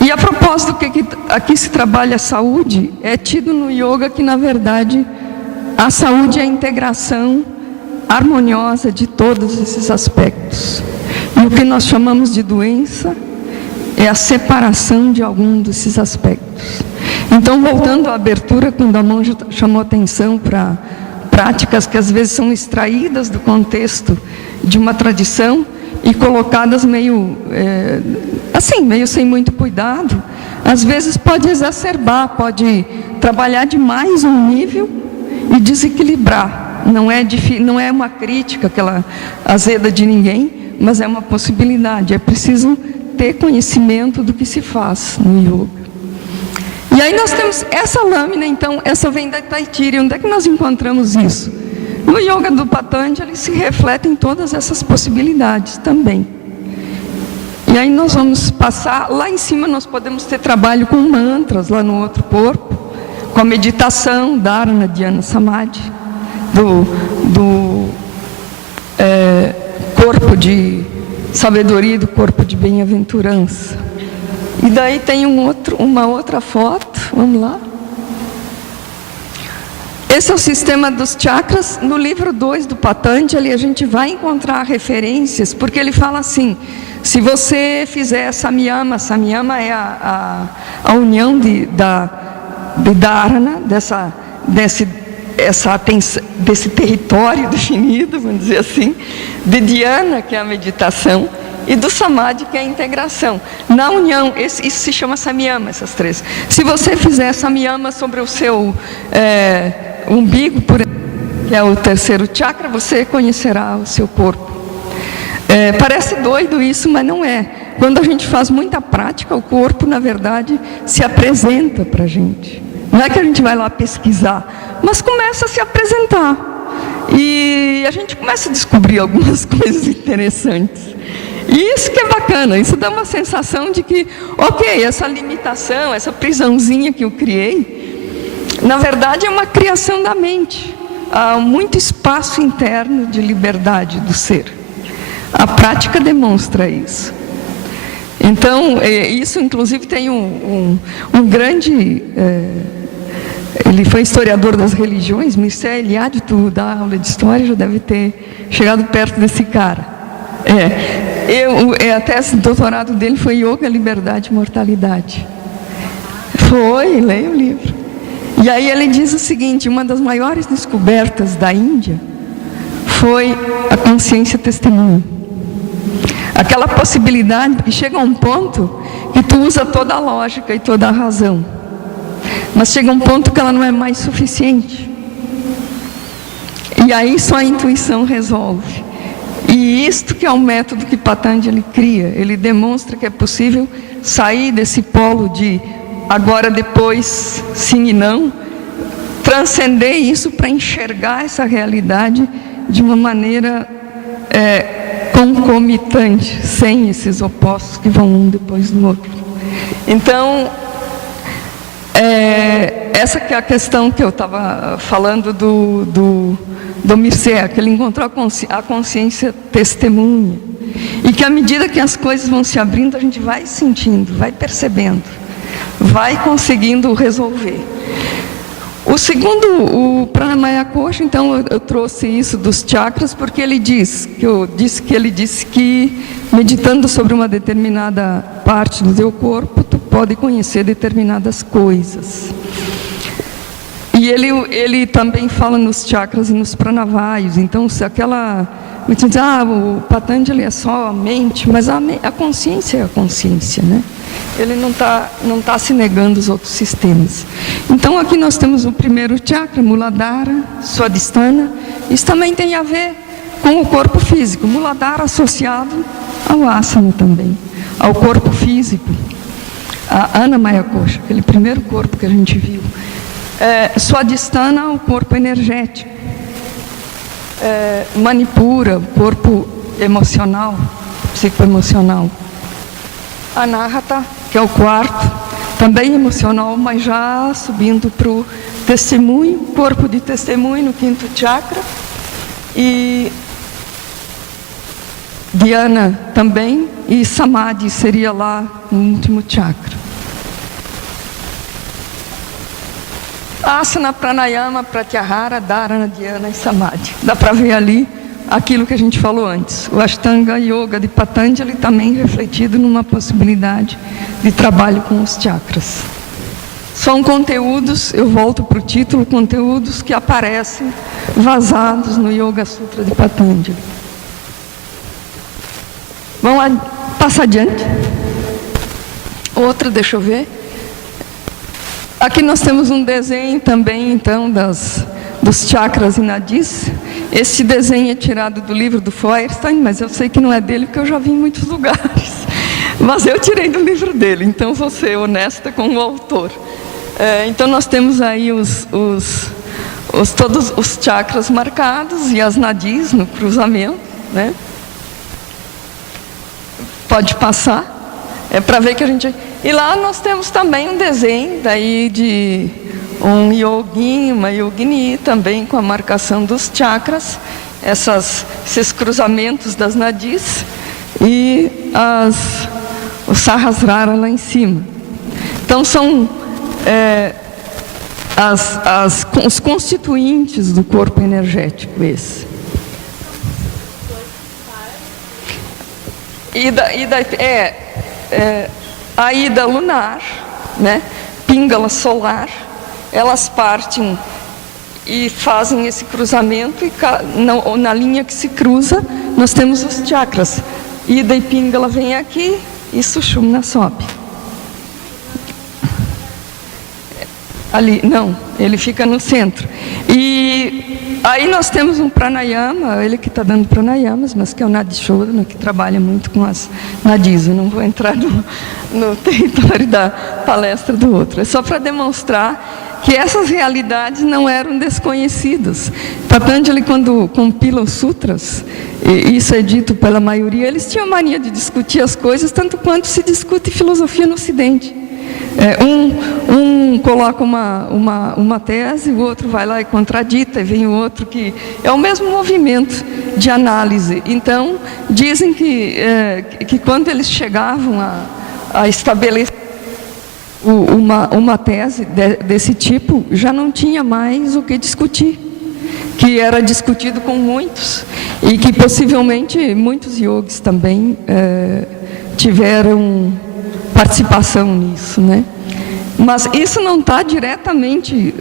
E a propósito que aqui se trabalha a saúde, é tido no yoga que, na verdade, a saúde é a integração harmoniosa de todos esses aspectos. E o que nós chamamos de doença é a separação de algum desses aspectos. Então, voltando à abertura, quando a monja chamou atenção para práticas que às vezes são extraídas do contexto de uma tradição e colocadas meio sem muito cuidado, às vezes pode exacerbar, pode trabalhar demais um nível e desequilibrar. Não é uma crítica, aquela azeda de ninguém, mas é uma possibilidade. É preciso ter conhecimento do que se faz no yoga. E aí nós temos essa lâmina, então, essa vem da Taittiriya. Onde é que nós encontramos isso? No yoga do Patanjali se refletem todas essas possibilidades também. E aí nós vamos passar, lá em cima nós podemos ter trabalho com mantras, lá no outro corpo, com a meditação, Dharana, Dhyana, Samadhi, do corpo de sabedoria e do corpo de bem-aventurança. E daí tem uma outra foto, vamos lá. Esse é o sistema dos chakras. No livro 2 do Patanjali a gente vai encontrar referências, porque ele fala assim, se você fizer samyama é a união de dharana, desse território definido, vamos dizer assim, de dhyana, que é a meditação, e do samadhi, que é a integração. Na união, isso se chama samyama, essas três. Se você fizer samyama sobre o seu umbigo, que é o terceiro chakra, você conhecerá o seu corpo. Parece doido isso, mas não é. Quando a gente faz muita prática, o corpo, na verdade, se apresenta para a gente. Não é que a gente vai lá pesquisar, mas começa a se apresentar. E a gente começa a descobrir algumas coisas interessantes. E isso que é bacana, isso dá uma sensação de que, ok, essa limitação, essa prisãozinha que eu criei, na verdade é uma criação da mente. Há muito espaço interno de liberdade do ser. A prática demonstra isso. Então, isso inclusive tem um grande... ele foi historiador das religiões, Mircea Eliade, tu dá aula de história, já deve ter chegado perto desse cara. A tese de doutorado dele foi Yoga, Liberdade e Mortalidade. Foi, leia o livro. E aí ele diz o seguinte: uma das maiores descobertas da Índia foi a consciência testemunha. Aquela possibilidade que chega a um ponto que tu usa toda a lógica e toda a razão, mas chega a um ponto que ela não é mais suficiente. E aí só a intuição resolve. E isto que é o método que Patanjali cria. Ele demonstra que é possível sair desse polo de agora, depois, sim e não, transcender isso para enxergar essa realidade de uma maneira concomitante, sem esses opostos que vão um depois do outro. Então, essa que é a questão que eu estava falando do Mircea, que ele encontrou a consciência testemunha, e que à medida que as coisas vão se abrindo, a gente vai sentindo, vai percebendo, vai conseguindo resolver. O segundo, o Pranamaya Kosha, então eu trouxe isso dos chakras, porque ele disse que meditando sobre uma determinada parte do teu corpo, tu pode conhecer determinadas coisas. E ele também fala nos chakras e nos pranavayus. Então, se aquela... o Patanjali é só a mente, mas a consciência é a consciência, né? Ele não tá se negando os outros sistemas. Então, aqui nós temos o primeiro chakra, Muladhara, Swadhisthana. Isso também tem a ver com o corpo físico. Muladhara associado ao asana também, ao corpo físico. A Annamaya Kosha, aquele primeiro corpo que a gente viu. Swadhisthana, o corpo energético. Manipura, o corpo emocional, psicoemocional. Anahata, que é o quarto, também emocional, mas já subindo para o testemunho, corpo de testemunho no quinto chakra. E Dhyana também, e Samadhi seria lá no último chakra. Asana, Pranayama, Pratyahara, Dharana, Dhyana e Samadhi. Dá para ver ali aquilo que a gente falou antes. O Ashtanga Yoga de Patanjali também refletido numa possibilidade de trabalho com os chakras. São conteúdos, eu volto para o título, conteúdos que aparecem vazados no Yoga Sutra de Patanjali. Vamos passar adiante. Outra, deixa eu ver. Aqui nós temos um desenho também, então, dos chakras e nadis. Esse desenho é tirado do livro do Feuerstein, mas eu sei que não é dele, porque eu já vi em muitos lugares. Mas eu tirei do livro dele, então vou ser honesta com o autor. Então nós temos aí todos os chakras marcados e as nadis no cruzamento, né? Pode passar. Para ver que a gente... E lá nós temos também um desenho daí de um yogin, uma yogini, também com a marcação dos chakras, esses cruzamentos das nadis e o Sahasrara lá em cima. Então são os constituintes do corpo energético esse. A ida lunar, né? Píngala solar, elas partem e fazem esse cruzamento, e na linha que se cruza, nós temos os chakras. Ida e Píngala vem aqui e Sushumna sobe. Ali, não, ele fica no centro. E aí nós temos um pranayama, ele que está dando pranayamas, mas que é o Nadi Shodhana, que trabalha muito com as nadis. Eu não vou entrar no território da palestra do outro. É só para demonstrar que essas realidades não eram desconhecidas. Patanjali, quando compila os sutras, e isso é dito pela maioria, eles tinham mania de discutir as coisas tanto quanto se discute filosofia no Ocidente. Um um coloca uma tese, o outro vai lá e contradita, e vem o outro que... É o mesmo movimento de análise. Então, dizem que quando eles chegavam a estabelecer uma tese desse tipo, já não tinha mais o que discutir, que era discutido com muitos, e que possivelmente muitos yogis também tiveram participação nisso, né? Mas isso não está diretamente,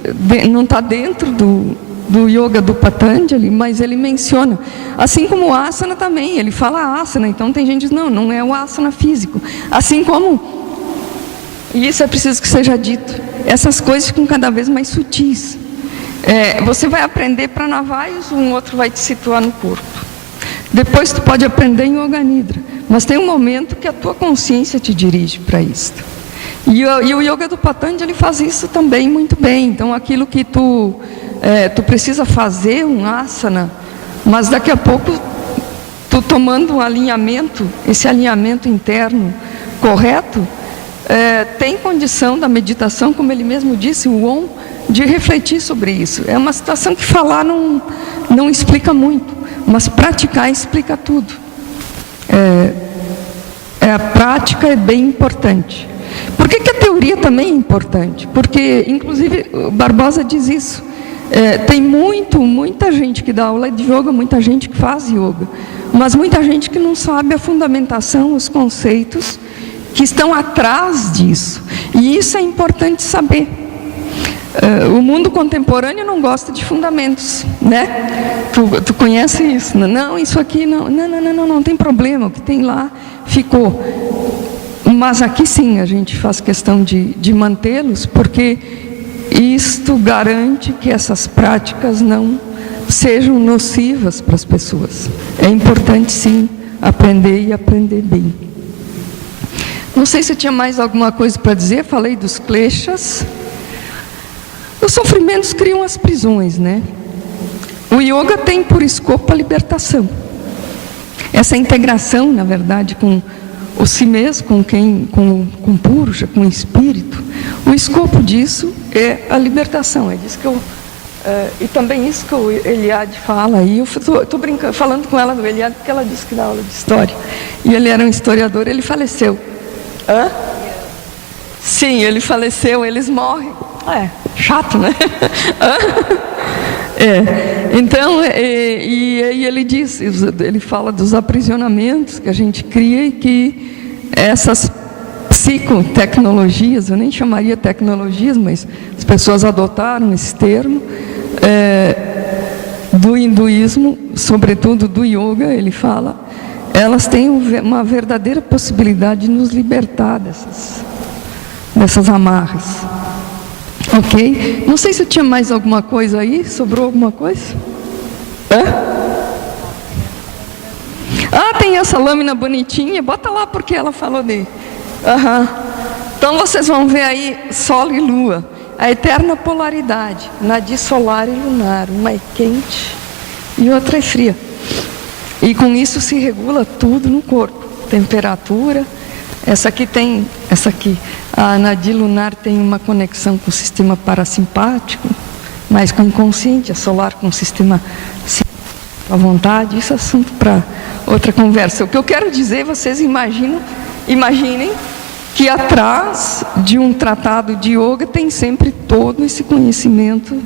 não está dentro do yoga do Patanjali, mas ele menciona, assim como o asana também, ele fala asana, então tem gente que diz, não é o asana físico, assim como, e isso é preciso que seja dito, essas coisas ficam cada vez mais sutis. Você vai aprender pranavayas, um outro vai te situar no corpo. Depois tu pode aprender em Yoga Nidra, mas tem um momento que a tua consciência te dirige para isso. E o Yoga do Patanjali faz isso também muito bem. Então aquilo que tu precisa fazer, um asana, mas daqui a pouco tu tomando um alinhamento, esse alinhamento interno correto, tem condição da meditação, como ele mesmo disse, o Om, de refletir sobre isso. É uma situação que falar não explica muito, mas praticar explica tudo. A prática é bem importante. Por que a teoria também é importante? Porque, inclusive, o Barbosa diz isso. Tem muita gente que dá aula de yoga, muita gente que faz yoga, mas muita gente que não sabe a fundamentação, os conceitos que estão atrás disso. E isso é importante saber. O mundo contemporâneo não gosta de fundamentos, né? Tu conhece isso? Não, isso aqui não tem problema, o que tem lá ficou. Mas aqui sim a gente faz questão de mantê-los, porque isto garante que essas práticas não sejam nocivas para as pessoas. É importante sim aprender e aprender bem. Não sei se tinha mais alguma coisa para dizer, falei dos kleshas. Os sofrimentos criam as prisões, né? O yoga tem por escopo a libertação. Essa integração, na verdade, com o si mesmo, com Purusha, com o espírito. O escopo disso é a libertação. É disso que e também isso que o Eliade fala aí. Eu estou falando com ela do Eliade, porque ela disse que dá aula de história. E ele era um historiador, ele faleceu. Hã? Sim, ele faleceu, eles morrem. Chato, né? Então, e ele diz, ele fala dos aprisionamentos que a gente cria e que essas psicotecnologias, eu nem chamaria tecnologias, mas as pessoas adotaram esse termo, do hinduísmo, sobretudo do yoga, ele fala, elas têm uma verdadeira possibilidade de nos libertar dessas amarras. Ok? Não sei se tinha mais alguma coisa aí. Sobrou alguma coisa? Tem essa lâmina bonitinha. Bota lá porque ela falou de... Então vocês vão ver aí Sol e Lua. A eterna polaridade. Nadi solar e lunar. Uma é quente e outra é fria. E com isso se regula tudo no corpo. Temperatura. Essa aqui, a Nadi lunar tem uma conexão com o sistema parasimpático, mais com o inconsciente, a solar com o sistema à vontade. Isso é assunto para outra conversa. O que eu quero dizer, vocês imaginem que atrás de um tratado de yoga tem sempre todo esse conhecimento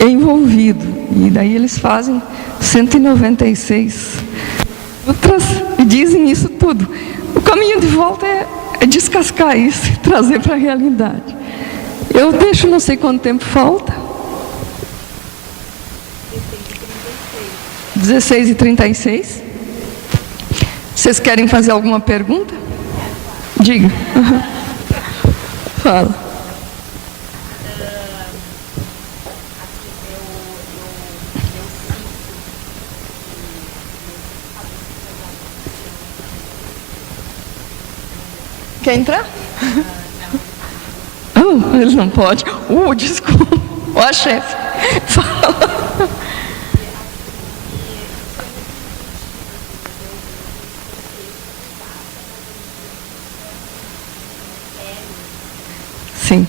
envolvido. E daí eles fazem 196 outras e dizem isso tudo. O caminho de volta é descascar isso e trazer para a realidade. Eu deixo, não sei quanto tempo falta. 16h36. Vocês querem fazer alguma pergunta? Diga. Fala. Quer entrar? Ele não pode. Desculpa. Ó, chefe. Fala. Sim.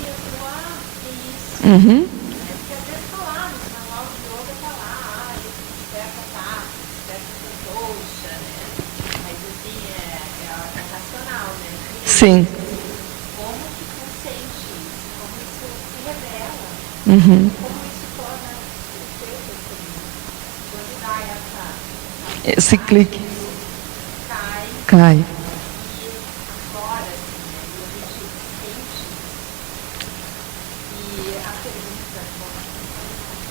dia, falou, que isso. Uhum. Porque às vezes tá lá, no manual de yoga tá lá, desperta coxa, né? Mas assim, é racional, né? Sim. Como que consente isso? Como isso se revela? Uhum. Como isso torna perfeito, assim? Quando dá Esse clique. cai Cai. e aflora, assim, né? E a gente sente. E a pergunta,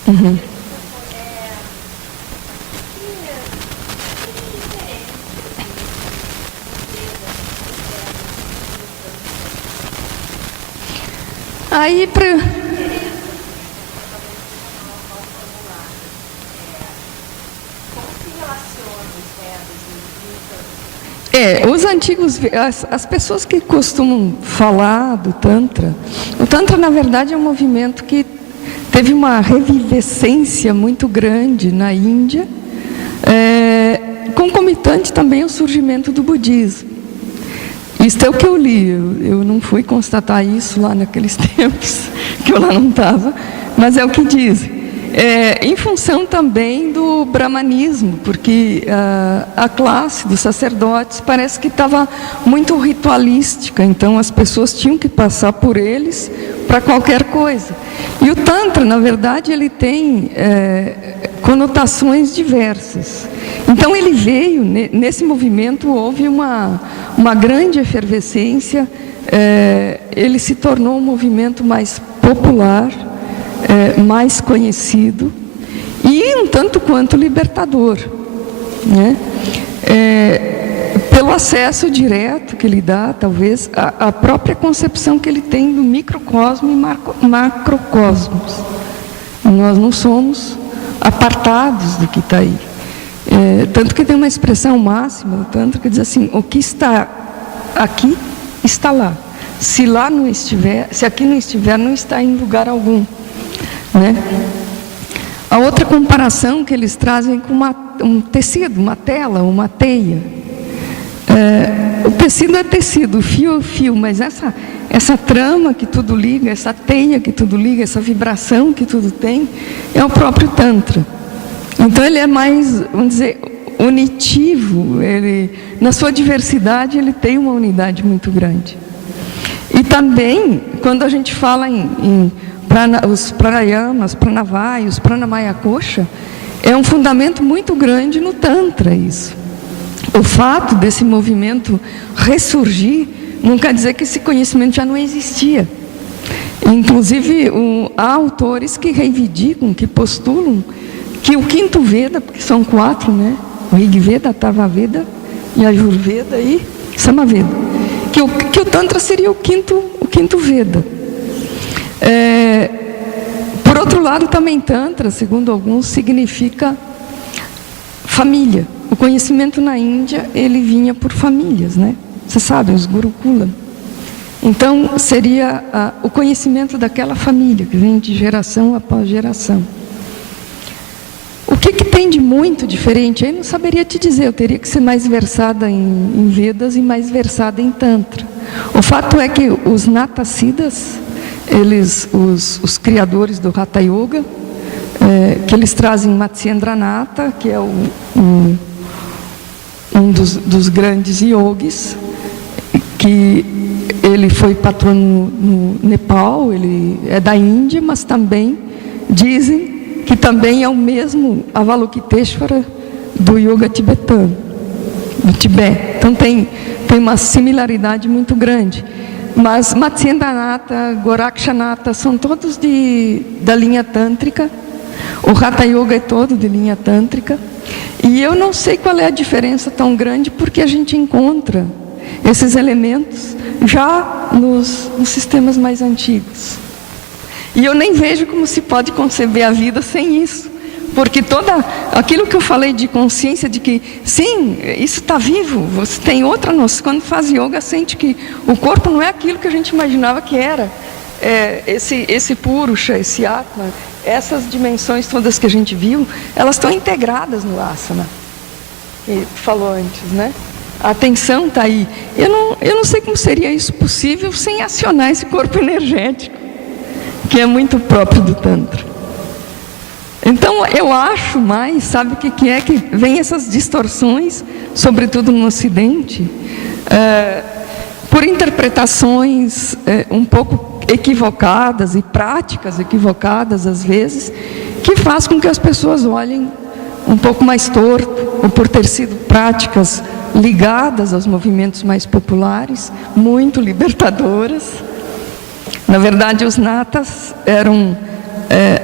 Uhum. Aí para os antigos, as pessoas que costumam falar do Tantra, o Tantra na verdade é um movimento que teve uma revivescência muito grande na Índia, concomitante também ao surgimento do budismo. Isso é o que eu li, eu não fui constatar isso lá naqueles tempos, que eu lá não estava, mas é o que dizem. Em função também do brahmanismo, porque a classe dos sacerdotes parece que estava muito ritualística, então as pessoas tinham que passar por eles para qualquer coisa. E o Tantra, na verdade, ele tem conotações diversas. Então ele veio, nesse movimento houve uma grande efervescência, ele se tornou um movimento mais popular, mais conhecido e um tanto quanto libertador, né? Pelo acesso direto que ele dá, talvez, a própria concepção que ele tem do microcosmo e macrocosmos. Nós não somos apartados do que está aí. Tanto que tem uma expressão máxima, tanto que diz assim, o que está aqui, está lá. Se lá não estiver, se aqui não estiver, não está em lugar algum. Né? A outra comparação que eles trazem com um tecido, uma tela, uma teia. O tecido é tecido, o fio é fio, mas essa trama que tudo liga, essa teia que tudo liga, essa vibração que tudo tem, é o próprio Tantra. Então ele é mais, vamos dizer, unitivo, na sua diversidade ele tem uma unidade muito grande. E também, quando a gente fala os pranayamas, pranavayas, pranamaya kosha, é um fundamento muito grande no Tantra isso. O fato desse movimento ressurgir não quer dizer que esse conhecimento já não existia. Inclusive, há autores que reivindicam, que postulam que o quinto Veda, porque são 4, né? O Rig Veda, Atharva Veda, Yajurveda e Samaveda, que o Tantra seria o quinto Veda. Por outro lado, também Tantra, segundo alguns, significa família. O conhecimento na Índia, ele vinha por famílias, né? Você sabe, os Gurukula. Então, seria o conhecimento daquela família, que vem de geração após geração. O que tem de muito diferente? Eu não saberia te dizer, eu teria que ser mais versada em Vedas e mais versada em Tantra. O fato é que os Natasidas, os criadores do Hatha Yoga, que eles trazem Matsyendranatha, que é um dos grandes yogis, que ele foi patrono no Nepal, ele é da Índia, mas também dizem que também é o mesmo Avalokiteshvara do yoga tibetano, do Tibete. Então tem uma similaridade muito grande. Mas Matsyendranatha, Gorakshanatha são todos da linha tântrica. O Hatha Yoga é todo de linha tântrica. E eu não sei qual é a diferença tão grande, porque a gente encontra esses elementos já nos sistemas mais antigos. E eu nem vejo como se pode conceber a vida sem isso. Porque aquilo que eu falei de consciência, de que sim, isso está vivo, você tem outra noção. Quando faz yoga, sente que o corpo não é aquilo que a gente imaginava que era. Esse purusha, esse atma, essas dimensões todas que a gente viu, elas estão integradas no asana. Que falou antes, né? A atenção está aí. Eu não sei como seria isso possível sem acionar esse corpo energético, que é muito próprio do Tantra. Então, eu acho mais, sabe o que é que vem essas distorções, sobretudo no Ocidente, por interpretações um pouco equivocadas e práticas equivocadas, às vezes, que faz com que as pessoas olhem um pouco mais torto, ou por ter sido práticas ligadas aos movimentos mais populares, muito libertadoras. Na verdade, os natas eram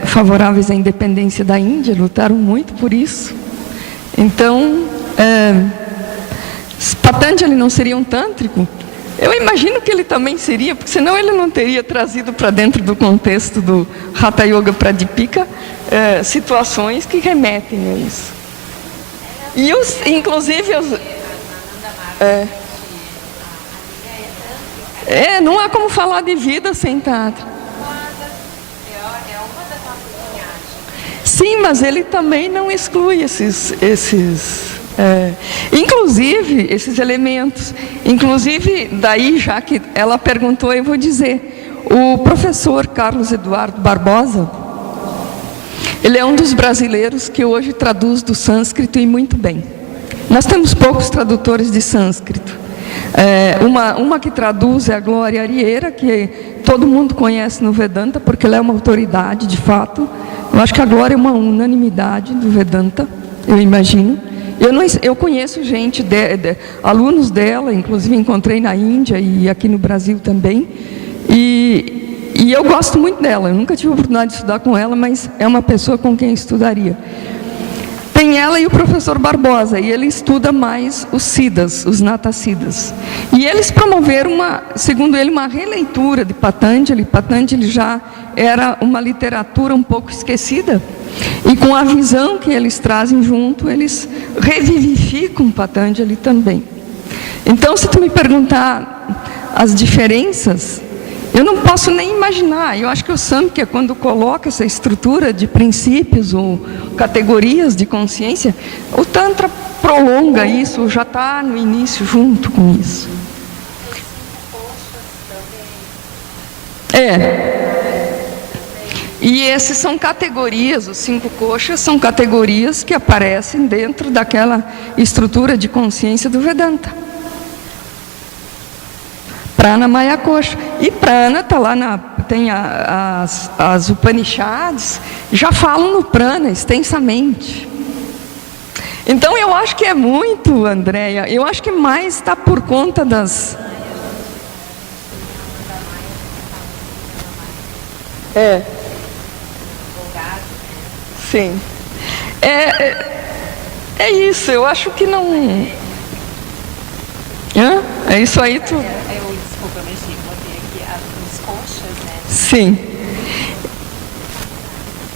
favoráveis à independência da Índia, lutaram muito por isso. Então, Patanjali não seria um tântrico? Eu imagino que ele também seria, porque senão ele não teria trazido para dentro do contexto do Hatha Yoga Pradipika situações que remetem a isso. E inclusive não há como falar de vida sem Tantra. Sim, mas ele também não exclui inclusive esses elementos. Inclusive, daí, já que ela perguntou, eu vou dizer, o professor Carlos Eduardo Barbosa, ele é um dos brasileiros que hoje traduz do sânscrito e muito bem. Nós temos poucos tradutores de sânscrito. Uma que traduz é a Glória Arieira, que todo mundo conhece no Vedanta, porque ela é uma autoridade, de fato. Eu acho que a Glória é uma unanimidade do Vedanta, eu imagino. Eu conheço gente, alunos dela, inclusive encontrei na Índia e aqui no Brasil também. E eu gosto muito dela. Eu nunca tive a oportunidade de estudar com ela, mas é uma pessoa com quem eu estudaria. Tem ela e o professor Barbosa, e ele estuda mais os Siddhas, os Nata Siddhas. E eles promoveram, segundo ele, uma releitura de Patanjali. Patanjali já era uma literatura um pouco esquecida, e com a visão que eles trazem junto, eles revivificam Patanjali também. Então, se tu me perguntar as diferenças, eu não posso nem imaginar. Eu acho que o Samkhya, quando coloca essa estrutura de princípios ou categorias de consciência, o Tantra prolonga isso, já está no início junto com isso. E esses são categorias, os 5 koshas são categorias que aparecem dentro daquela estrutura de consciência do Vedanta. Prana, Maya, Kosha. E Prana está lá, tem as Upanishads, já falam no Prana extensamente. Então eu acho que é muito, Andréia, eu acho que mais está por conta das... Sim. É isso, eu acho que não... É isso aí, tu... Desculpa, eu mexi, botei aqui os coxas, né? Sim.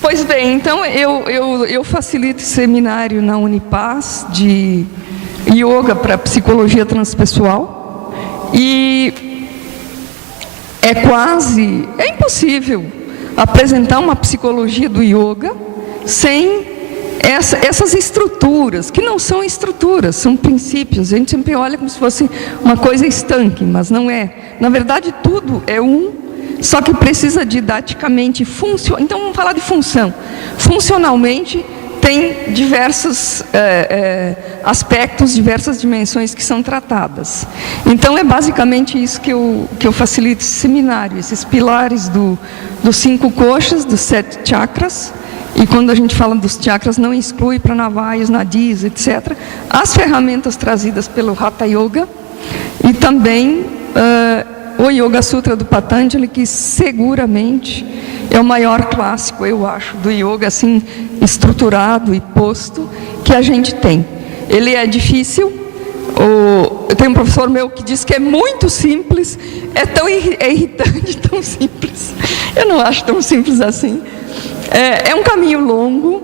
Pois bem, então eu facilito seminário na Unipaz de yoga para psicologia transpessoal, e é impossível apresentar uma psicologia do yoga sem essas estruturas, que não são estruturas, são princípios. A gente sempre olha como se fosse uma coisa estanque, mas não é. Na verdade, tudo é só que precisa didaticamente funcionar. Então, vamos falar de função. Funcionalmente, tem diversos aspectos, diversas dimensões que são tratadas. Então, é basicamente isso que eu facilito esse seminário, esses pilares dos 5 koshas, dos 7 chakras. E quando a gente fala dos chakras, não exclui pranavayas, nadis, etc. As ferramentas trazidas pelo Hatha Yoga e também o Yoga Sutra do Patanjali, que seguramente é o maior clássico, eu acho, do yoga assim estruturado e posto que a gente tem. Ele é difícil. Eu tenho um professor meu que diz que é muito simples, é irritante, tão simples. Eu não acho tão simples assim. É um caminho longo.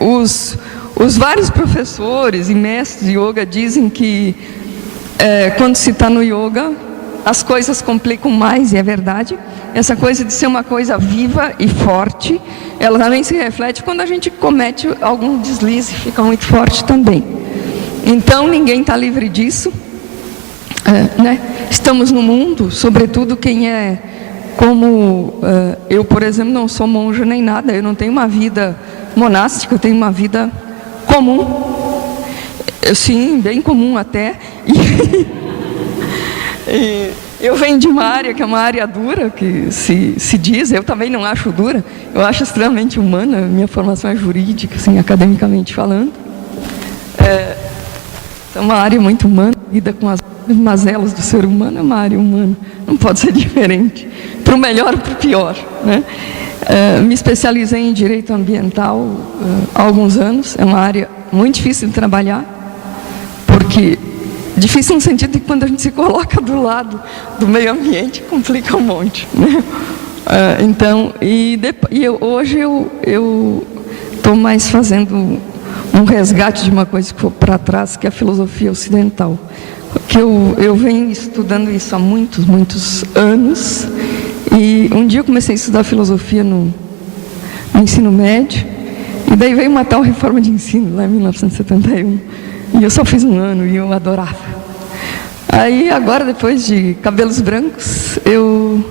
Os vários professores e mestres de yoga dizem que quando se está no yoga, as coisas complicam mais, e é verdade. Essa coisa de ser uma coisa viva e forte, ela também se reflete quando a gente comete algum deslize, fica muito forte também. Então, ninguém está livre disso. Né? Estamos no mundo, sobretudo quem é como eu, por exemplo, não sou monja nem nada, eu não tenho uma vida monástica, eu tenho uma vida comum, sim, bem comum até, e eu venho de uma área que é uma área dura, que se diz, eu também não acho dura, eu acho extremamente humana, minha formação é jurídica, assim, academicamente falando, é uma área muito humana, lida com as mazelas do ser humano, é uma área humana, não pode ser diferente, para o melhor ou para o pior, né? Me especializei em direito ambiental há alguns anos, é uma área muito difícil de trabalhar, porque difícil no sentido de que quando a gente se coloca do lado do meio ambiente, complica um monte, né? Então, hoje eu estou mais fazendo um resgate de uma coisa que ficou para trás, que é a filosofia ocidental, que eu venho estudando isso há muitos anos, e um dia eu comecei a estudar filosofia no ensino médio, e daí veio uma tal reforma de ensino, lá em 1971, e eu só fiz um ano, e eu adorava. Aí agora, depois de cabelos brancos, eu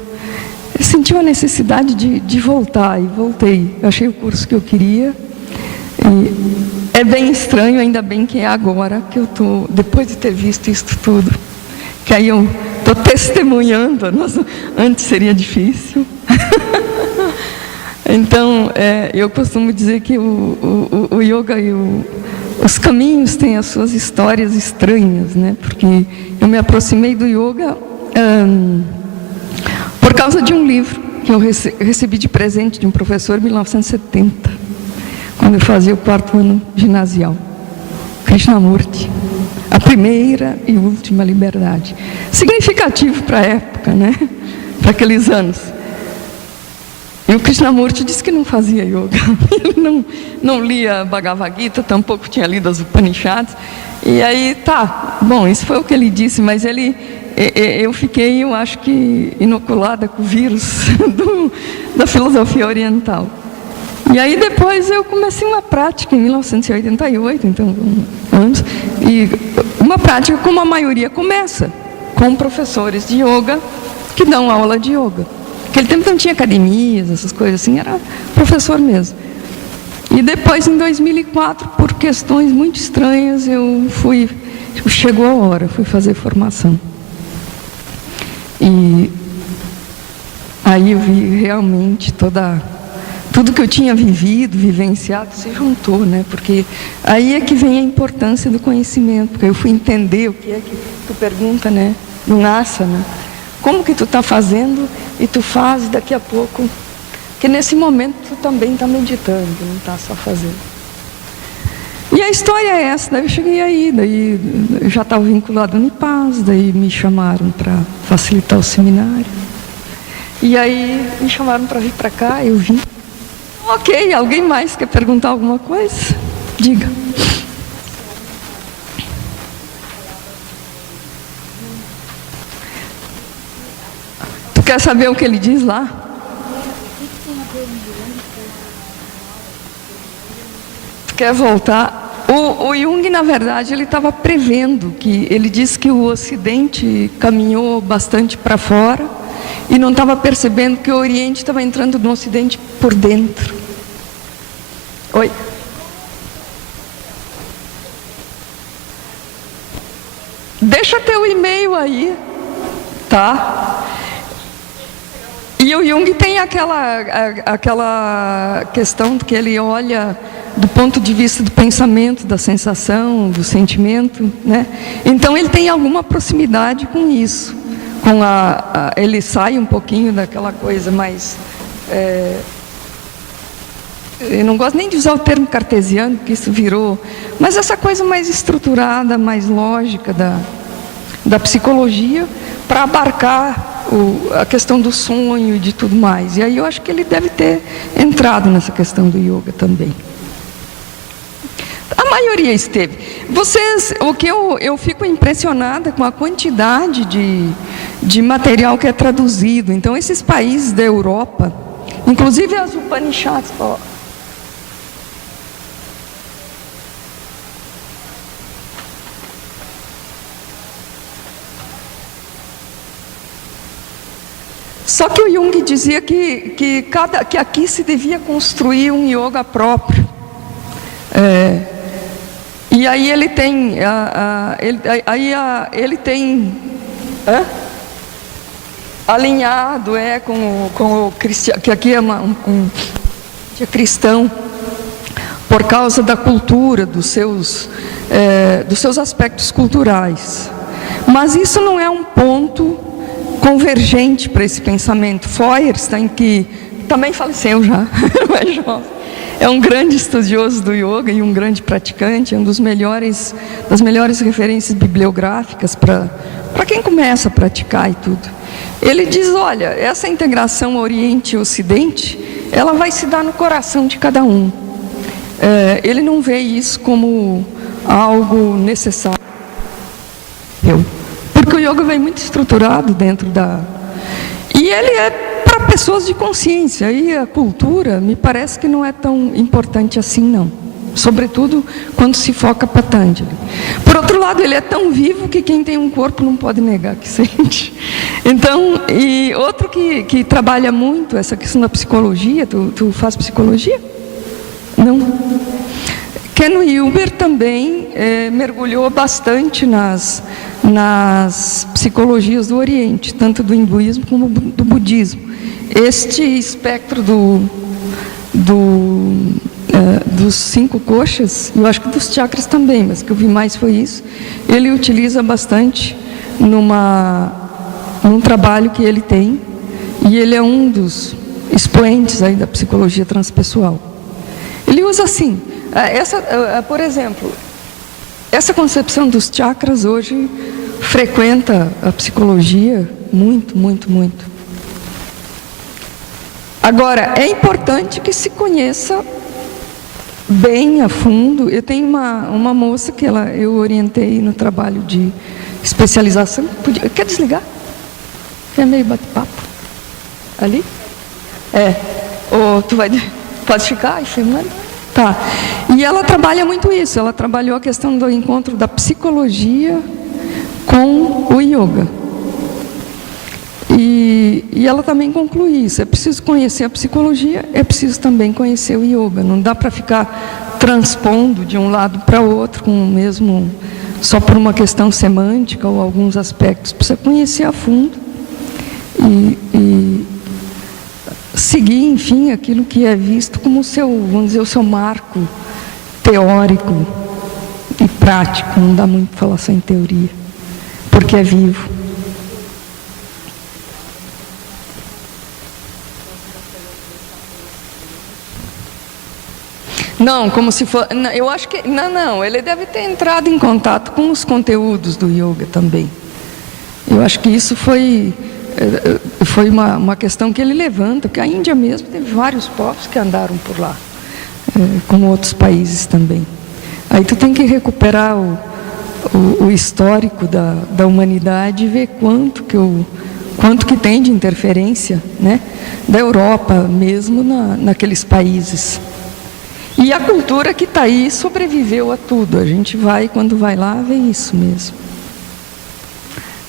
senti uma necessidade de voltar, e voltei. Eu achei o curso que eu queria, e é bem estranho, ainda bem que é agora que eu estou, depois de ter visto isso tudo, que aí eu estou testemunhando, nossa, antes seria difícil. Então, eu costumo dizer que o yoga e os caminhos têm as suas histórias estranhas, né? Porque eu me aproximei do yoga por causa de um livro que eu recebi de presente de um professor em 1970. Quando eu fazia o 4º ano ginasial, Krishnamurti, a primeira e última liberdade. Significativo para a época, né? Para aqueles anos. E o Krishnamurti disse que não fazia yoga, ele não lia Bhagavad Gita, tampouco tinha lido as Upanishads. E aí, bom, isso foi o que ele disse, mas eu fiquei, eu acho que, inoculada com o vírus da filosofia oriental. E aí depois eu comecei uma prática em 1988, então anos, e uma prática como a maioria começa, com professores de yoga que dão aula de yoga. Naquele tempo não tinha academias, essas coisas assim, era professor mesmo. E depois, em 2004, por questões muito estranhas, chegou a hora, fui fazer formação. E aí eu vi realmente tudo que eu tinha vivenciado, se juntou, né? Porque aí é que vem a importância do conhecimento, porque eu fui entender o que é que tu pergunta, né? No asana, como que tu está fazendo e tu faz daqui a pouco, que nesse momento tu também está meditando, não está só fazendo. E a história é essa, daí eu cheguei aí, daí eu já estava vinculado no IPAS, daí me chamaram para facilitar o seminário, e aí me chamaram para vir para cá, eu vim. Ok, alguém mais quer perguntar alguma coisa? Diga. Tu quer saber o que ele diz lá? Tu quer voltar? O Jung, na verdade, ele estava prevendo que ele disse que o Ocidente caminhou bastante para fora e não estava percebendo que o Oriente estava entrando no Ocidente por dentro. Oi? Deixa teu e-mail aí, tá? E o Jung tem aquela questão que ele olha do ponto de vista do pensamento, da sensação, do sentimento, né? Então ele tem alguma proximidade com isso. Ele sai um pouquinho daquela coisa mais... eu não gosto nem de usar o termo cartesiano, porque isso virou... Mas essa coisa mais estruturada, mais lógica da psicologia, para abarcar a questão do sonho e de tudo mais. E aí eu acho que ele deve ter entrado nessa questão do yoga também. A maioria esteve. O que eu fico impressionada com a quantidade de material que é traduzido. Então, esses países da Europa, inclusive as Upanishads, Só que o Jung dizia que aqui se devia construir um yoga próprio. E aí ele tem, ele tem alinhado com o cristiano, que aqui é é cristão, por causa da cultura, dos seus aspectos culturais. Mas isso não é um ponto convergente para esse pensamento. Feuerstein, que também faleceu já, mais jovem, é um grande estudioso do yoga e um grande praticante, é um das melhores referências bibliográficas para quem começa a praticar e tudo. Ele diz, olha, essa integração Oriente e Ocidente, ela vai se dar no coração de cada um. Ele não vê isso como algo necessário. Porque o yoga vem muito estruturado dentro da... E ele é para pessoas de consciência. E a cultura, me parece que não é tão importante assim, não. Sobretudo quando se foca Patanjali. Por outro lado, ele é tão vivo que quem tem um corpo não pode negar que sente. Então, e outro que trabalha muito essa questão da psicologia, tu faz psicologia? Não. Ken Wilber também mergulhou bastante nas psicologias do Oriente, tanto do hinduísmo como do budismo. Este espectro dos 5 koshas, eu acho que dos chakras também, mas o que eu vi mais foi isso, ele utiliza bastante num trabalho que ele tem, e ele é um dos expoentes aí da psicologia transpessoal. Ele usa assim, por exemplo, essa concepção dos chakras hoje frequenta a psicologia muito, muito, muito. Agora, é importante que se conheça bem a fundo. Eu tenho uma moça que eu orientei no trabalho de especialização. Quer desligar? Quer meio bate-papo? Ali? Ou tu pode ficar aí filmando? Tá. E ela trabalha muito isso. Ela trabalhou a questão do encontro da psicologia com o yoga. E ela também conclui isso. É preciso conhecer a psicologia, é preciso também conhecer o yoga. Não dá para ficar transpondo de um lado para o outro com o mesmo, só por uma questão semântica ou alguns aspectos. Precisa conhecer a fundo e seguir, enfim, aquilo que é visto como vamos dizer, o seu marco teórico e prático. Não dá muito para falar só em teoria, porque é vivo. Não, como se for... Eu acho que... Não, ele deve ter entrado em contato com os conteúdos do yoga também. Eu acho que isso foi uma questão que ele levanta, porque a Índia mesmo teve vários povos que andaram por lá, como outros países também. Aí tu tem que recuperar o histórico da humanidade e ver quanto que tem de interferência, né, da Europa mesmo naqueles países. E a cultura que está aí sobreviveu a tudo. A gente quando vai lá, vê isso mesmo.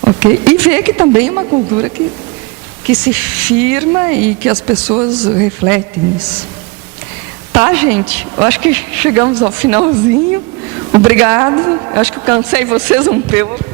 Ok? E vê que também é uma cultura que se firma e que as pessoas refletem isso. Tá, gente? Eu acho que chegamos ao finalzinho. Obrigado. Eu acho que eu cansei vocês um pouco.